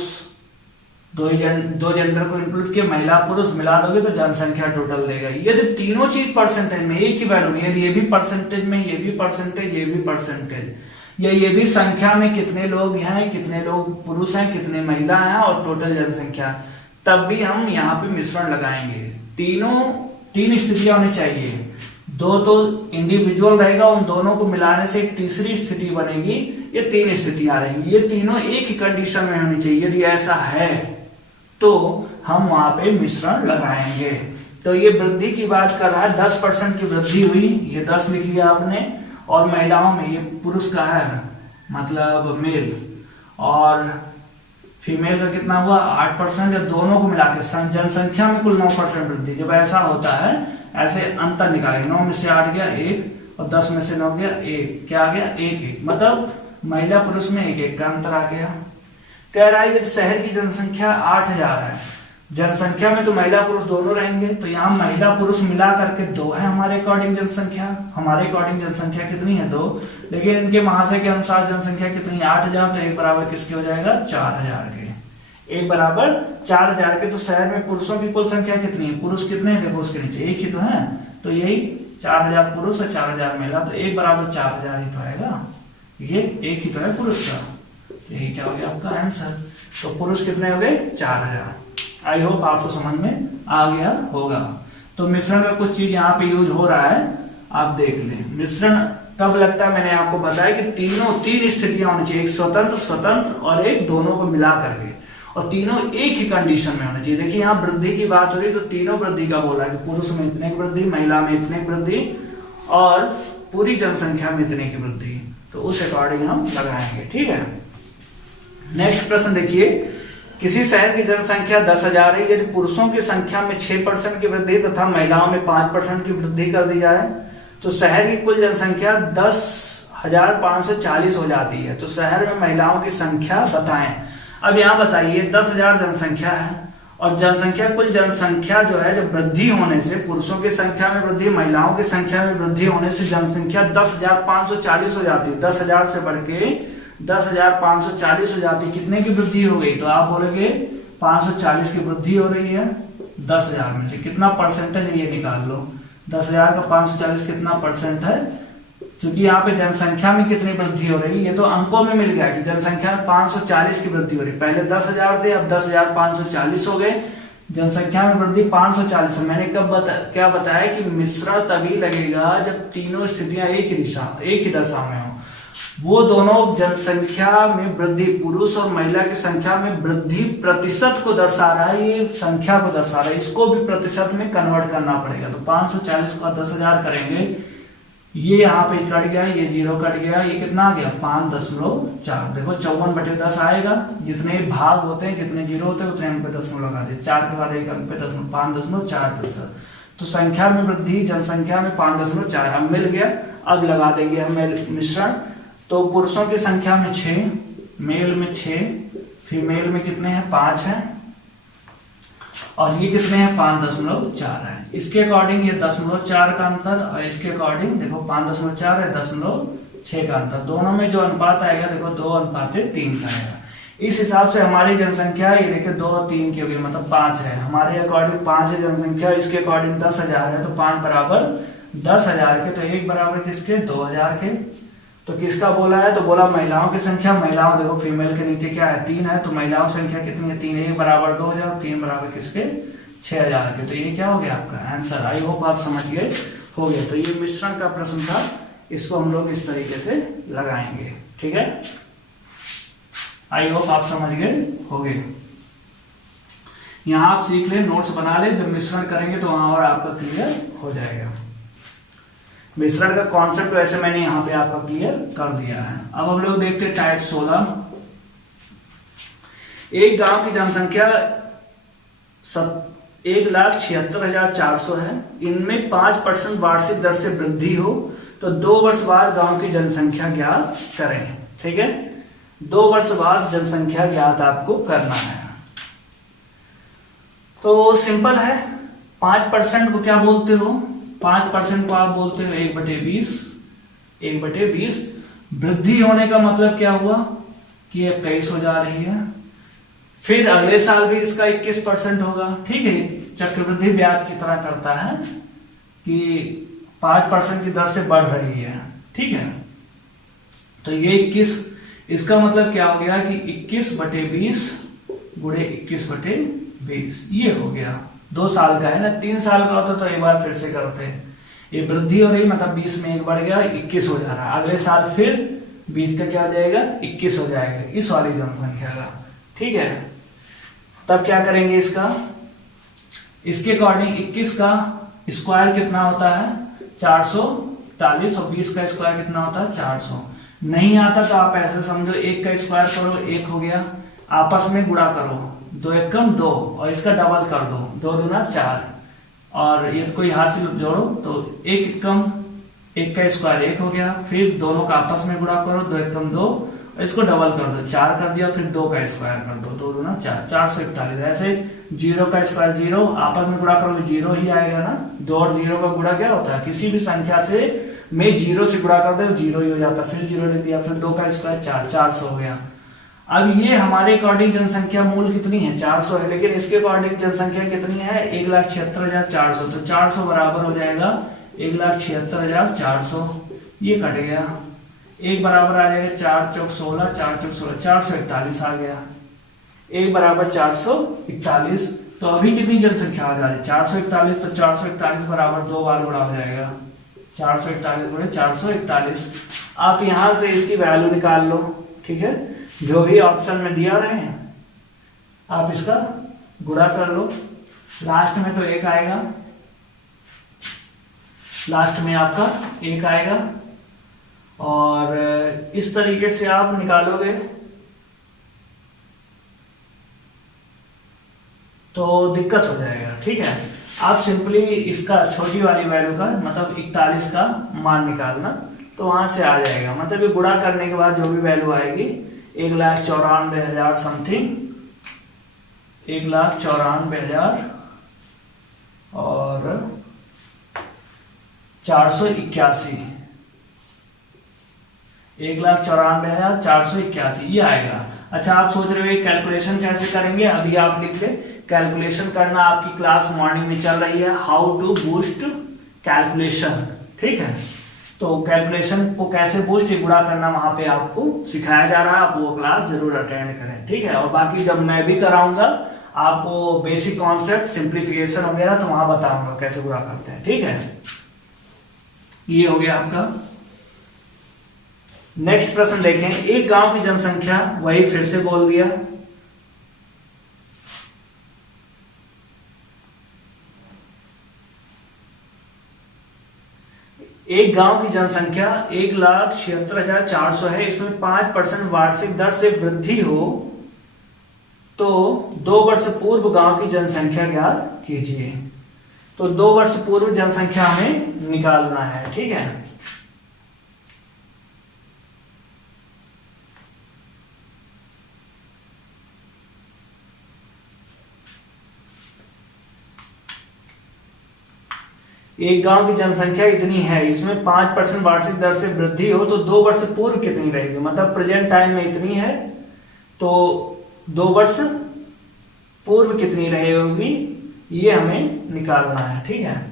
दो जेंडर को इंक्लूड किए, महिला पुरुष मिला दोगे तो जनसंख्या टोटल देगा। यदि तीनों चीज परसेंटेज में एक ही वैल्यू नहीं, यदि ये भी परसेंटेज में, ये भी परसेंटेज, ये भी परसेंटेज, या ये भी संख्या में कितने लोग हैं, कितने लोग पुरुष हैं, कितने महिला हैं और टोटल जनसंख्या, तब भी हम यहाँ पे मिश्रण लगाएंगे। 3 स्थितियां होनी चाहिए, 2 तो इंडिविजुअल रहेगा, उन दोनों को मिलाने से एक तीसरी स्थिति बनेगी, ये 3 स्थितियां रहेंगी, ये तीनों एक ही कंडीशन में होनी चाहिए। यदि ऐसा है तो हम वहां पे मिश्रण लगाएंगे। तो ये वृद्धि की बात कर रहा है, 10% की वृद्धि हुई, ये 10 लिख लिया आपने, और महिलाओं में, ये पुरुष का है मतलब मेल, और फीमेल का कितना हुआ 8%, जब दोनों को मिलाकर जनसंख्या में कुल 9% वृद्धि। जब ऐसा होता है ऐसे अंतर निकालेंगे, 9 में से 8 गया 1 और 10 में से 9 गया 1, क्या आ गया 1-1, मतलब महिला पुरुष में 1-1 का अंतर आ गया। कह रहा है शहर की जनसंख्या 8000 है, जनसंख्या में तो महिला पुरुष दोनों रहेंगे, तो यहाँ महिला पुरुष मिला करके 2 है हमारे अकॉर्डिंग जनसंख्या। हमारे अकॉर्डिंग जनसंख्या कितनी है 2, लेकिन इनके महाशय के अनुसार जनसंख्या कितनी 8000, तो 1 बराबर किसके हो जाएगा 4000 के, 1 बराबर 4000 के। तो शहर में पुरुषों की कुल संख्या कितनी है, पुरुष कितने हैं देखो उसके नीचे 1 ही तो है, तो यही 4000 पुरुष और 4000 महिला, तो 1 बराबर 4000 ही तो आएगा। ये एक ही तो है पुरुष का, यही क्या हो गया आपका आंसर। तो पुरुष कितने हो गए 4000। आई होप आपको समझ में आ गया होगा। तो मिश्रण का कुछ चीज यहाँ पे यूज हो रहा है, आप देख लें। मिश्रण कब लगता है, मैंने आपको बताया कि तीन स्थितियां होनी चाहिए, एक स्वतंत्र और एक दोनों को मिला करके, और तीनों एक ही कंडीशन में होनी चाहिए। देखिए यहाँ वृद्धि की बात हो रही है तो तीनों वृद्धि का बोला है कि पुरुष में इतने की वृद्धि, महिला में इतने की वृद्धि और पूरी जनसंख्या में इतने की वृद्धि, तो उस अकॉर्डिंग हम लगाएंगे। ठीक है, नेक्स्ट प्रश्न देखिए, किसी शहर की जनसंख्या 10,000 है, यदि पुरुषों की संख्या में 6% की वृद्धि तथा महिलाओं में 5% की वृद्धि कर दी जाए तो शहर की कुल जनसंख्या 10,540 हो जाती है। तो शहर में महिलाओं की संख्या बताएं। अब यहाँ बताइए 10,000 जनसंख्या है और जनसंख्या कुल जनसंख्या जो है, जब वृद्धि होने से पुरुषों की संख्या में वृद्धि, महिलाओं की संख्या में वृद्धि होने से जनसंख्या 10,540 हो जाती है। 10,000 से बढ़ के 10,540 हो जाती है। कितने की वृद्धि हो गई, तो आप बोलेंगे 540 की वृद्धि हो रही है 10,000 में से। कितना परसेंटेज है ये निकाल लो, 10,000 का 540 कितना परसेंट है, क्योंकि यहाँ पे जनसंख्या में कितनी वृद्धि हो रही है, ये तो अंकों में मिल गया कि जनसंख्या में 540 की वृद्धि हो रही है। पहले 10,000 थे, अब 10,540 हो गए, जनसंख्या में वृद्धि 540। मैंने क्या बताया कि मिश्रण तभी लगेगा जब तीनों स्थितियां एक ही दशा में हो। वो दोनों जनसंख्या में वृद्धि, पुरुष और महिला की संख्या में वृद्धि प्रतिशत को दर्शा रहा है, ये संख्या को दर्शा रहा है, इसको भी प्रतिशत में कन्वर्ट करना पड़ेगा। तो 540 को 10,000 करेंगे, ये यहाँ पे कट गया, ये 0 कट गया, ये कितना आ गया 5.4। देखो 54/10 आएगा, जितने भाग होते हैं जितने 0 होते हैं उतने अंक पे दशमलव लगा दे, 4 के बाद एक अंक पे 5.4%। तो संख्या में वृद्धि, जनसंख्या में 5.4 अब मिल गया। अब लगा देंगे हम मिश्रण। तो पुरुषों की संख्या में 6, मेल में 6, फीमेल में कितने हैं 5 है, और ये कितने हैं 5.4 है। इसके अकॉर्डिंग ये 0.4 का अंतर, और इसके अकॉर्डिंग देखो 5.4 है, 0.6 का अंतर। दोनों में जो अनुपात आएगा देखो 2:3 का आएगा। इस हिसाब से हमारी जनसंख्या ये देखिए 2 और 3 की होगी, मतलब 5 है। हमारे अकॉर्डिंग 5 है जनसंख्या, इसके अकॉर्डिंग 10,000 है, तो 5 बराबर 10,000 के, तो 1 बराबर किसके 2,000 के। तो किसका बोला है, तो बोला महिलाओं की संख्या। महिलाओं देखो फीमेल के नीचे क्या है 3 है, तो महिलाओं की संख्या कितनी है 3, 1 बराबर 2,000, 3 बराबर किसके 6,000 के। तो ये क्या हो गया आपका आंसर। आई होप आप समझ गए हो गया। तो ये मिश्रण का प्रश्न था, इसको हम लोग इस तरीके से लगाएंगे। ठीक है, आई होप आप समझ गए हो गए। यहां आप सीख ले, नोट्स बना ले, जब मिश्रण करेंगे तो वहां और आपका क्लियर हो जाएगा। मिश्रण का कॉन्सेप्ट वैसे मैंने यहाँ पे आपका क्लियर कर दिया है। अब हम लोग देखते हैं टाइप 16। एक गांव की जनसंख्या 1,76,400 है, इनमें 5% वार्षिक दर से वृद्धि हो तो 2 वर्ष बाद गांव की जनसंख्या ज्ञात करें। ठीक है, 2 वर्ष बाद जनसंख्या ज्ञात आपको करना है। तो सिंपल है, 5% को क्या बोलते हो, 5% को आप बोलते हो 1/20। 1/20 वृद्धि होने का मतलब क्या हुआ कि 21 हो जा रही है। फिर अगले साल भी इसका 21% होगा। ठीक है, चक्रवृद्धि ब्याज की तरह करता है कि 5% की दर से बढ़ रही है। ठीक है, तो ये 21, इसका मतलब क्या हो गया कि 21/20 गुणे 21/20, ये हो गया। 2 साल का है ना, 3 साल का होता तो एक बार फिर से करते हैं। ये वृद्धि हो रही, मतलब 20 में 1 बढ़ गया, 21 हो जा रहा है। अगले साल फिर 20 का क्या हो जाएगा 21 हो जाएगा, इस वाली जनसंख्या का। ठीक है, तब क्या करेंगे इसका, इसके अकॉर्डिंग 21 का स्क्वायर कितना होता है 440, और 20 का स्क्वायर कितना होता है 400। नहीं आता तो आप ऐसे समझो, 1 का स्क्वायर करो 1 हो गया, आपस में गुणा करो, 2 एकम 2, और इसका डबल कर दो, 2 दूना 4, और ये कोई यहाँ से जोड़ो तो 1 एकम 1 का स्क्वायर 1 हो गया। फिर दोनों का आपस में गुणा करो, 2 एकम 2, और इसको डबल कर दो, 4 कर दिया, फिर 2 का स्क्वायर कर दो, 2 दूना 4, 441। ऐसे 0 का स्क्वायर 0, आपस में गुणा करोगे 0 ही आएगा ना। 2 और 0 का गुणा क्या होता है, किसी भी संख्या से में 0 से गुणा कर दो 0 ही हो जाता है। फिर 0 लिख दिया, फिर 2 का स्क्वायर 4, 400 हो गया। अब ये हमारे अकॉर्डिंग जनसंख्या मूल कितनी है 400 है, लेकिन इसके अकॉर्डिंग जनसंख्या कितनी है 1,76,400। तो 400 बराबर हो जाएगा 1,76,400, ये कट गया। एक बराबर आ जाएगा 4 चौक 16, 4 चौक 16, 441 आ गया। एक बराबर 441। तो अभी कितनी जनसंख्या आ जा रही है 441, तो 441 बराबर 2 बार गुणा हो जाएगा। 441 गुणे 441। आप यहां से इसकी वैल्यू निकाल लो, ठीक है, जो भी ऑप्शन में दिया रहे हैं आप इसका गुणा कर लो। लास्ट में तो 1 आएगा, लास्ट में आपका 1 आएगा। और इस तरीके से आप निकालोगे तो दिक्कत हो जाएगा, ठीक है। आप सिंपली इसका छोटी वाली वैल्यू का मतलब 41 का मान निकालना, तो वहां से आ जाएगा। मतलब ये गुणा करने के बाद जो भी वैल्यू आएगी 1,94,000 समथिंग, 1,94,000 और 481, 1,94,481 ये आएगा। अच्छा, आप सोच रहे हो कैलकुलेशन कैसे करेंगे? अभी आप लिख ले, कैलकुलेशन करना आपकी क्लास मॉर्निंग में चल रही है, हाउ टू बूस्ट कैलकुलेशन, ठीक है। तो कैलकुलेशन को कैसे बूस्ट गुणा करना वहां पे आपको सिखाया जा रहा है, आप वो क्लास जरूर अटेंड करें, ठीक है। और बाकी जब मैं भी कराऊंगा आपको बेसिक कॉन्सेप्ट सिंप्लीफिकेशन वगैरह तो वहां बताऊंगा कैसे गुणा करते हैं, ठीक है। ये हो गया आपका। नेक्स्ट प्रश्न देखें, एक गांव की जनसंख्या, वही फिर से बोल दिया, एक गांव की जनसंख्या 1,76,400 है, इसमें 5% वार्षिक दर से वृद्धि हो तो 2 वर्ष पूर्व गांव की जनसंख्या ज्ञात कीजिए। तो 2 वर्ष पूर्व जनसंख्या हमें निकालना है, ठीक है। एक गांव की जनसंख्या इतनी है, इसमें 5% वार्षिक दर से वृद्धि हो तो 2 वर्ष पूर्व कितनी रहेगी, मतलब प्रेजेंट टाइम में इतनी है तो 2 वर्ष पूर्व कितनी रहेगी ये हमें निकालना है, ठीक है।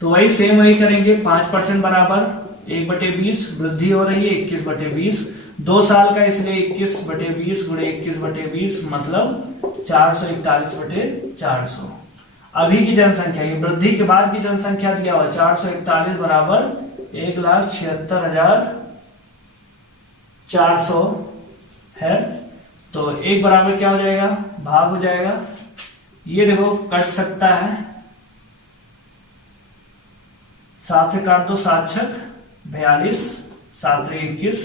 तो वही सेम वही करेंगे, 5% बराबर 1/20, वृद्धि हो रही है 21/20, 2 साल का इसलिए 21/20 गुणे 21/20 मतलब 441/400। अभी की जनसंख्या, ये वृद्धि के बाद की जनसंख्या दिया हुआ 441 बराबर 1,76,400 है। तो एक बराबर क्या हो जाएगा, भाग हो जाएगा। ये देखो कट सकता है, 7 से काट दो, 7 छक 42, 7 3 21,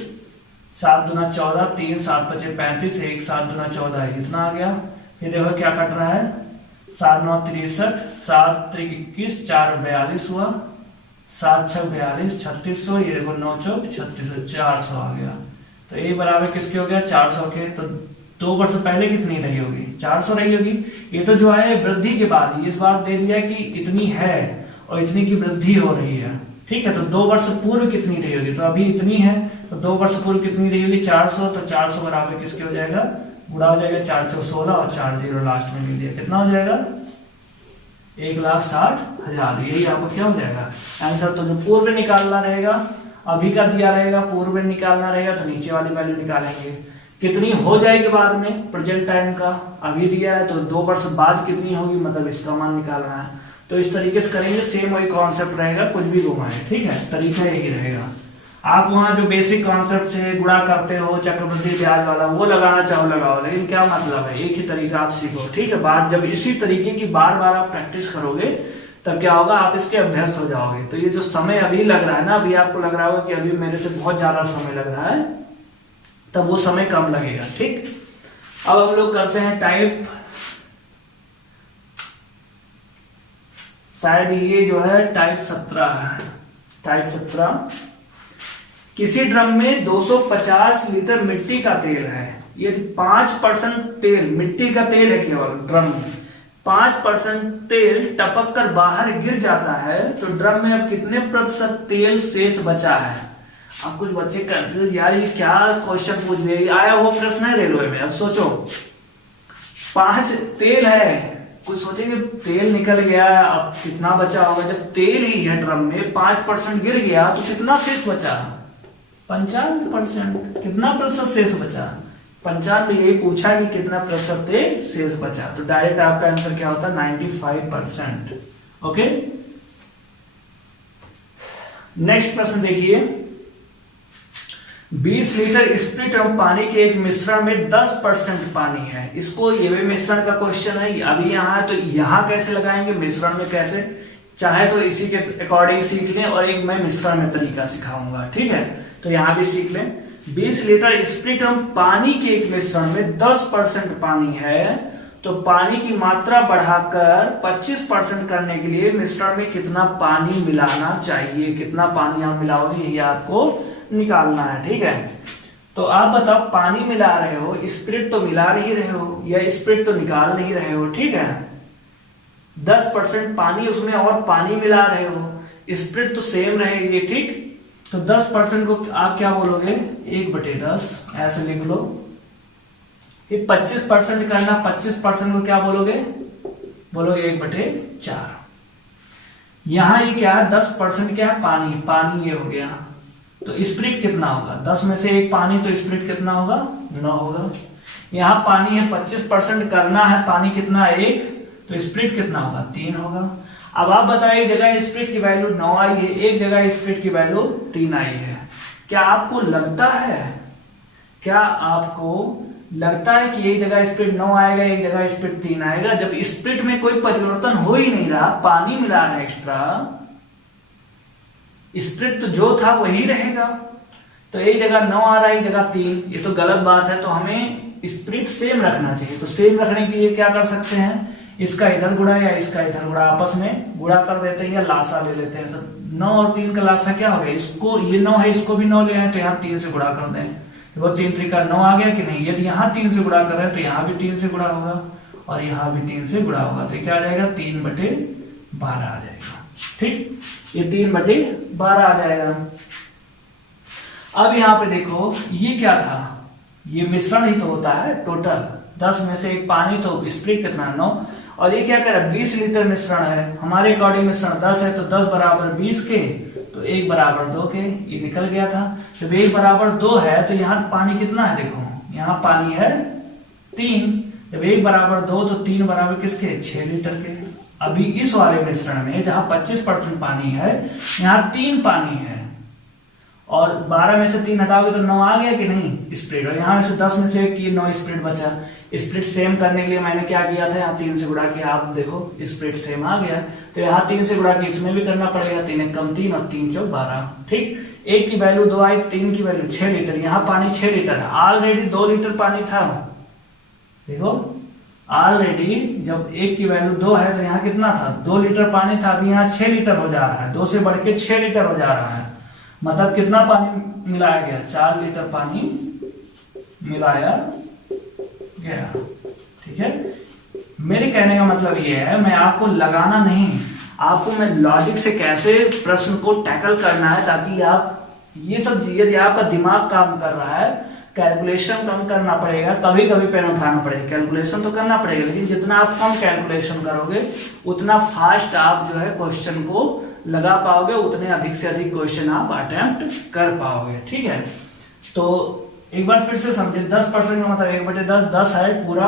7 दूना 14, 3 7 5 35, 1 7 दूना 14, इतना आ गया। फिर देखो क्या कट रहा है, 7 9 63, 7 3 21, 4 42 हुआ, 7 6 42, 3600, ये देखो 9 चौक 3600, 400 आ गया। तो ये बराबर किसके हो गया, 400 के। तो 2 वर्ष पहले कितनी रही होगी, 400 रही होगी। ये तो जो है वृद्धि के बाद, इस बार दे दिया कि इतनी है और इतनी की वृद्धि हो रही है, ठीक है। तो 2 वर्ष पूर्व कितनी रही होगी, तो अभी इतनी है, तो 2 वर्ष पूर्व कितनी रही होगी 400। तो 400 बराबर किसके हो जाएगा, गुणा हो जाएगा 4 चौक 16 और 4 0 लास्ट में मिल दिया, कितना हो जाएगा 1,60,000। यही आपको क्या हो जाएगा आंसर। तो जो पूर्व निकालना रहेगा, अभी का दिया रहेगा, पूर्व निकालना रहेगा तो नीचे वाली वैल्यू निकालेंगे। कितनी हो जाएगी बाद में, प्रेजेंट टाइम का अभी दिया है तो 2 वर्ष बाद कितनी होगी, मतलब इसका मान निकालना है। तो इस तरीके से करेंगे, सेम वही कॉन्सेप्ट रहेगा, कुछ भी घुमाए, ठीक है, तरीका यही रहेगा। आप वहां जो बेसिक कॉन्सेप्ट से गुणा करते हो चक्रवृद्धि ब्याज वाला वो लगाना चाहो लगाओ, लेकिन क्या मतलब है, एक ही तरीका आप सीखो, ठीक है। बार जब इसी तरीके की बार बार आप प्रैक्टिस करोगे तब क्या होगा, आप इसके अभ्यस्त हो जाओगे। तो ये जो समय अभी लग रहा है ना, अभी आपको लग रहा होगा कि अभी मेरे से बहुत ज्यादा समय लग रहा है, तब वो समय कम लगेगा, ठीक। अब हम लोग करते हैं टाइप, शायद ये जो है टाइप 17 है। टाइप 17, किसी ड्रम में 250 लीटर मिट्टी का तेल है, ये 5% तेल, मिट्टी का तेल है केवल ड्रम में, 5% तेल टपक कर बाहर गिर जाता है तो ड्रम में अब कितने प्रतिशत तेल शेष बचा है। अब कुछ बच्चे कंफ्यूज, यार ये क्या क्वेश्चन पूछ रहे, आया वो प्रश्न है रेलवे में। अब सोचो 5 तेल है, कुछ सोचेंगे तेल निकल गया, अब कितना बचा होगा। जब तेल ही है ड्रम में 5% गिर गया तो कितना शेष बचा, 95%। कितना प्रतिशत शेष बचा? 95। यही पूछा कि कितना प्रतिशत शेष बचा, तो डायरेक्ट आपका आंसर क्या होता है? 95%। ओके, नेक्स्ट प्रश्न देखिए। 20 लीटर स्प्रिट एवं पानी के एक मिश्रण में 10% पानी है। इसको ये भी मिश्रण का क्वेश्चन है, अभी यहाँ है तो यहाँ कैसे लगाएंगे, मिश्रण में कैसे, चाहे तो इसी के अकॉर्डिंग सीख लें, और एक मैं मिश्रण में तरीका सिखाऊंगा, ठीक है, तो यहाँ भी सीख लें। 20 लीटर स्प्रिट एवं पानी के एक मिश्रण में 10% पानी है, तो पानी की मात्रा बढ़ाकर 25% करने के लिए मिश्रण में कितना पानी मिलाना चाहिए? कितना पानी आप मिलाओगे, यही आपको निकालना है, ठीक है। तो आप बताओ, पानी मिला रहे हो, स्प्रिट तो मिला नहीं रहे हो, या स्प्रिट तो निकाल नहीं रहे हो, ठीक है। 10% पानी उसमें और पानी मिला रहे हो, स्प्रिट तो सेम रहेगी, ठीक। तो 10% को आप क्या बोलोगे? 1/10 ऐसे लिख लो। 25% करना, 25% को क्या बोलोगे? बोलोगे 1/4। यहां ये क्या है? 10% क्या है? पानी, पानी ये हो गया, तो स्प्रिट कितना होगा? 10 में से 1 पानी, तो स्प्रिट कितना होगा? 9 होगा। यहाँ पानी है, 25% करना है, पानी कितना है? 1, तो स्प्रिट कितना होगा? 3 होगा। अब आप बताइए, एक जगह स्प्रिट की वैल्यू 9 आई है, एक जगह स्प्रिट की वैल्यू 3 आई है। क्या आपको लगता है कि एक जगह स्प्रिट 9 आएगा, एक जगह स्प्रिट 3 आएगा? जब स्प्रिट में कोई परिवर्तन हो ही नहीं रहा, पानी मिला है एक्स्ट्रा, स्प्रिट तो जो था वही रहेगा, तो एक जगह 9 आ रहा है, एक जगह 3, ये तो गलत बात है। तो हमें स्प्रिट सेम रखना चाहिए। तो सेम रखने के लिए क्या कर सकते हैं? इसका इधर गुणा या इसका इधर गुणा, आपस में गुणा कर देते हैं या लासा ले लेते हैं। तो 9 और 3 का लासा क्या हो गया? इसको, ये 9 है, इसको भी 9 ले आए, तो यहाँ 3 से गुणा कर दें। देखो 3 3 का 9 आ गया कि नहीं? यदि यहाँ 3 से गुणा कर रहे हैं तो यहाँ भी 3 से गुणा होगा, और यहाँ भी 3 से गुणा होगा, तो क्या आ जाएगा? 3/12 आ जाएगा, ठीक। ये 3/12 आ जाएगा। अब यहाँ पे देखो, ये क्या था? ये मिश्रण ही तो होता है टोटल। 10 में से 1 पानी, तो स्प्रिट कितना? 9। और ये क्या कह रहा है? 20 लीटर मिश्रण है, हमारे अकॉर्डिंग मिश्रण 10 है, तो 10 बराबर 20 के, तो 1 बराबर 2 के, ये निकल गया था। जब 1 बराबर 2 है, तो यहाँ पानी कितना है? देखो यहाँ पानी है 3। जब 1 बराबर 2, तो 3 बराबर किसके? 6 लीटर के। अभी इस वाले मिश्रण में जहां 25% पानी है, यहाँ 3 पानी है, और 12 में से 3 हटाओगे तो 9 आ गया कि नहीं स्प्रिट, और यहाँ से 10 में से 9 स्प्रिट बचा। स्प्रिट सेम करने के लिए मैंने क्या किया था? यहाँ 3 से गुणा किया, आप देखो स्प्रिट सेम आ गया, तो यहाँ 3 से गुणा किया, इसमें भी करना पड़ेगा। 3 1 कम 3 और 3 4 12, ठीक। 1 की वैल्यू 2 आई, 3 की वैल्यू 6 लीटर। यहाँ पानी 6 लीटर है, ऑलरेडी 2 लीटर पानी था। देखो ऑलरेडी जब 1 की वैल्यू 2 है, तो यहाँ कितना था? 2 लीटर पानी था, अभी यहाँ 6 लीटर हो जा रहा है, 2 से बढ़ के 6 लीटर हो जा रहा है। मतलब कितना पानी मिलाया गया? 4 लीटर पानी मिलाया गया, ठीक है। मेरे कहने का मतलब ये है, मैं आपको लगाना नहीं, आपको मैं लॉजिक से कैसे प्रश्न को टैकल करना है, ताकि आप ये सब, यदि आपका दिमाग काम कर रहा है, कैलकुलेशन कम करना पड़ेगा, कभी कभी पेन उठाना पड़ेगा, कैलकुलेशन तो करना पड़ेगा, लेकिन जितना आप कम कैलकुलेशन करोगे उतना फास्ट आप जो है क्वेश्चन को लगा पाओगे, उतने अधिक से अधिक क्वेश्चन आप अटेम्प्ट कर पाओगे, ठीक है। तो एक बार फिर से समझे, 10% का मतलब 1/10, 10 है पूरा,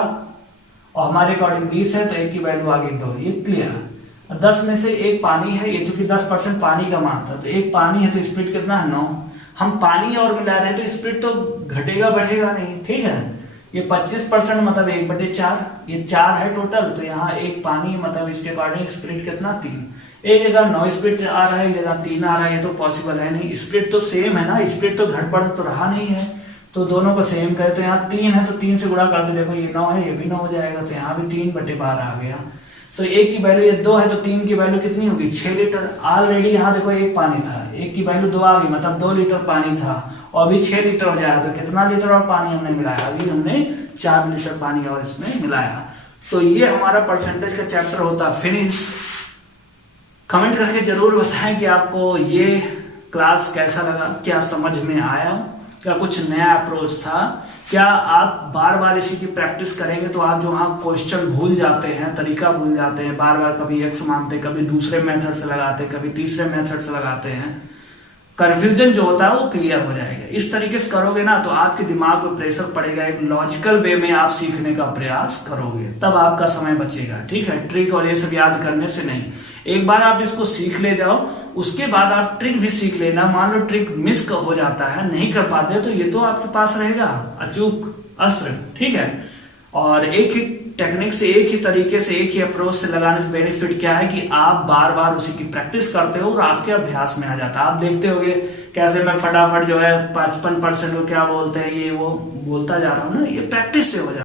और हमारे अकॉर्डिंग 20 है, तो 1 की वैल्यू आ गई 2, ये क्लियर है। 10 में से 1 पानी है, ये चूंकि 10% पानी का मान था, तो 1 पानी है, तो स्प्रिट कितना है? 9। हम पानी और मिला रहे हैं, तो स्प्रिट तो घटेगा बढ़ेगा नहीं, ठीक है। ये 25% मतलब 1/4, ये 4 है टोटल, तो यहाँ 1 पानी, मतलब इसके अकॉर्डिंग स्प्रिट कितना? 3। एक जगह 9 स्प्रिट आ रहा है, एक जगह 3 आ रहा है, ये तो पॉसिबल है नहीं, स्प्रिट तो सेम है ना, स्प्रिट तो घट बढ़ तो रहा नहीं है, तो दोनों को सेम करें, तो यहाँ 3 है, तो 3 से गुणा कर दो, देखो ये 9 है, ये भी 9 हो जाएगा, तो यहाँ भी 3/12 आ गया। तो 1 की वैल्यू, ये 2 है, तो 3 की वैल्यू कितनी होगी? 6 लीटर। ऑलरेडी यहाँ देखो 1 पानी था, 1 की वैल्यू 2 आ गई, मतलब 2 लीटर पानी था, और अभी 6 लीटर हो जाएगा, तो कितना लीटर और पानी हमने मिलाया? अभी हमने 4 लीटर पानी और इसमें मिलाया। तो ये हमारा परसेंटेज का चैप्टर होता फिनिश। कमेंट करके जरूर बताएं कि आपको ये क्लास कैसा लगा, क्या समझ में आया, क्या कुछ नया अप्रोच था, क्या आप बार बार इसी की प्रैक्टिस करेंगे तो आप जो वहाँ क्वेश्चन भूल जाते हैं, तरीका भूल जाते हैं, बार बार कभी x मानते, कभी दूसरे मेथड से लगाते, कभी तीसरे मेथड से लगाते हैं, कंफ्यूजन जो होता है वो क्लियर हो जाएगा। इस तरीके से करोगे ना तो आपके दिमाग पे प्रेशर पड़ेगा, एक लॉजिकल वे में आप सीखने का प्रयास करोगे, तब आपका समय बचेगा। ठीक है, ट्रिक और ये सब याद करने से नहीं। एक बार आप इसको सीख ले जाओ, उसके बाद आप ट्रिक भी सीख लेना। मान लो ट्रिक मिस हो जाता है, नहीं कर पाते, तो ये तो आपके पास रहेगा अचूक अस्त्र। ठीक है, और एक ही टेक्निक से, एक ही तरीके से, एक ही अप्रोच से लगाने से बेनिफिट क्या है कि आप बार बार उसी की प्रैक्टिस करते हो और आपके अभ्यास में आ जाता है। आप देखते होगे कैसे मैं फटाफट जो है 55% को क्या बोलते हैं ये वो बोलता जा रहा हूँ ना, ये प्रैक्टिस से हो जाता है।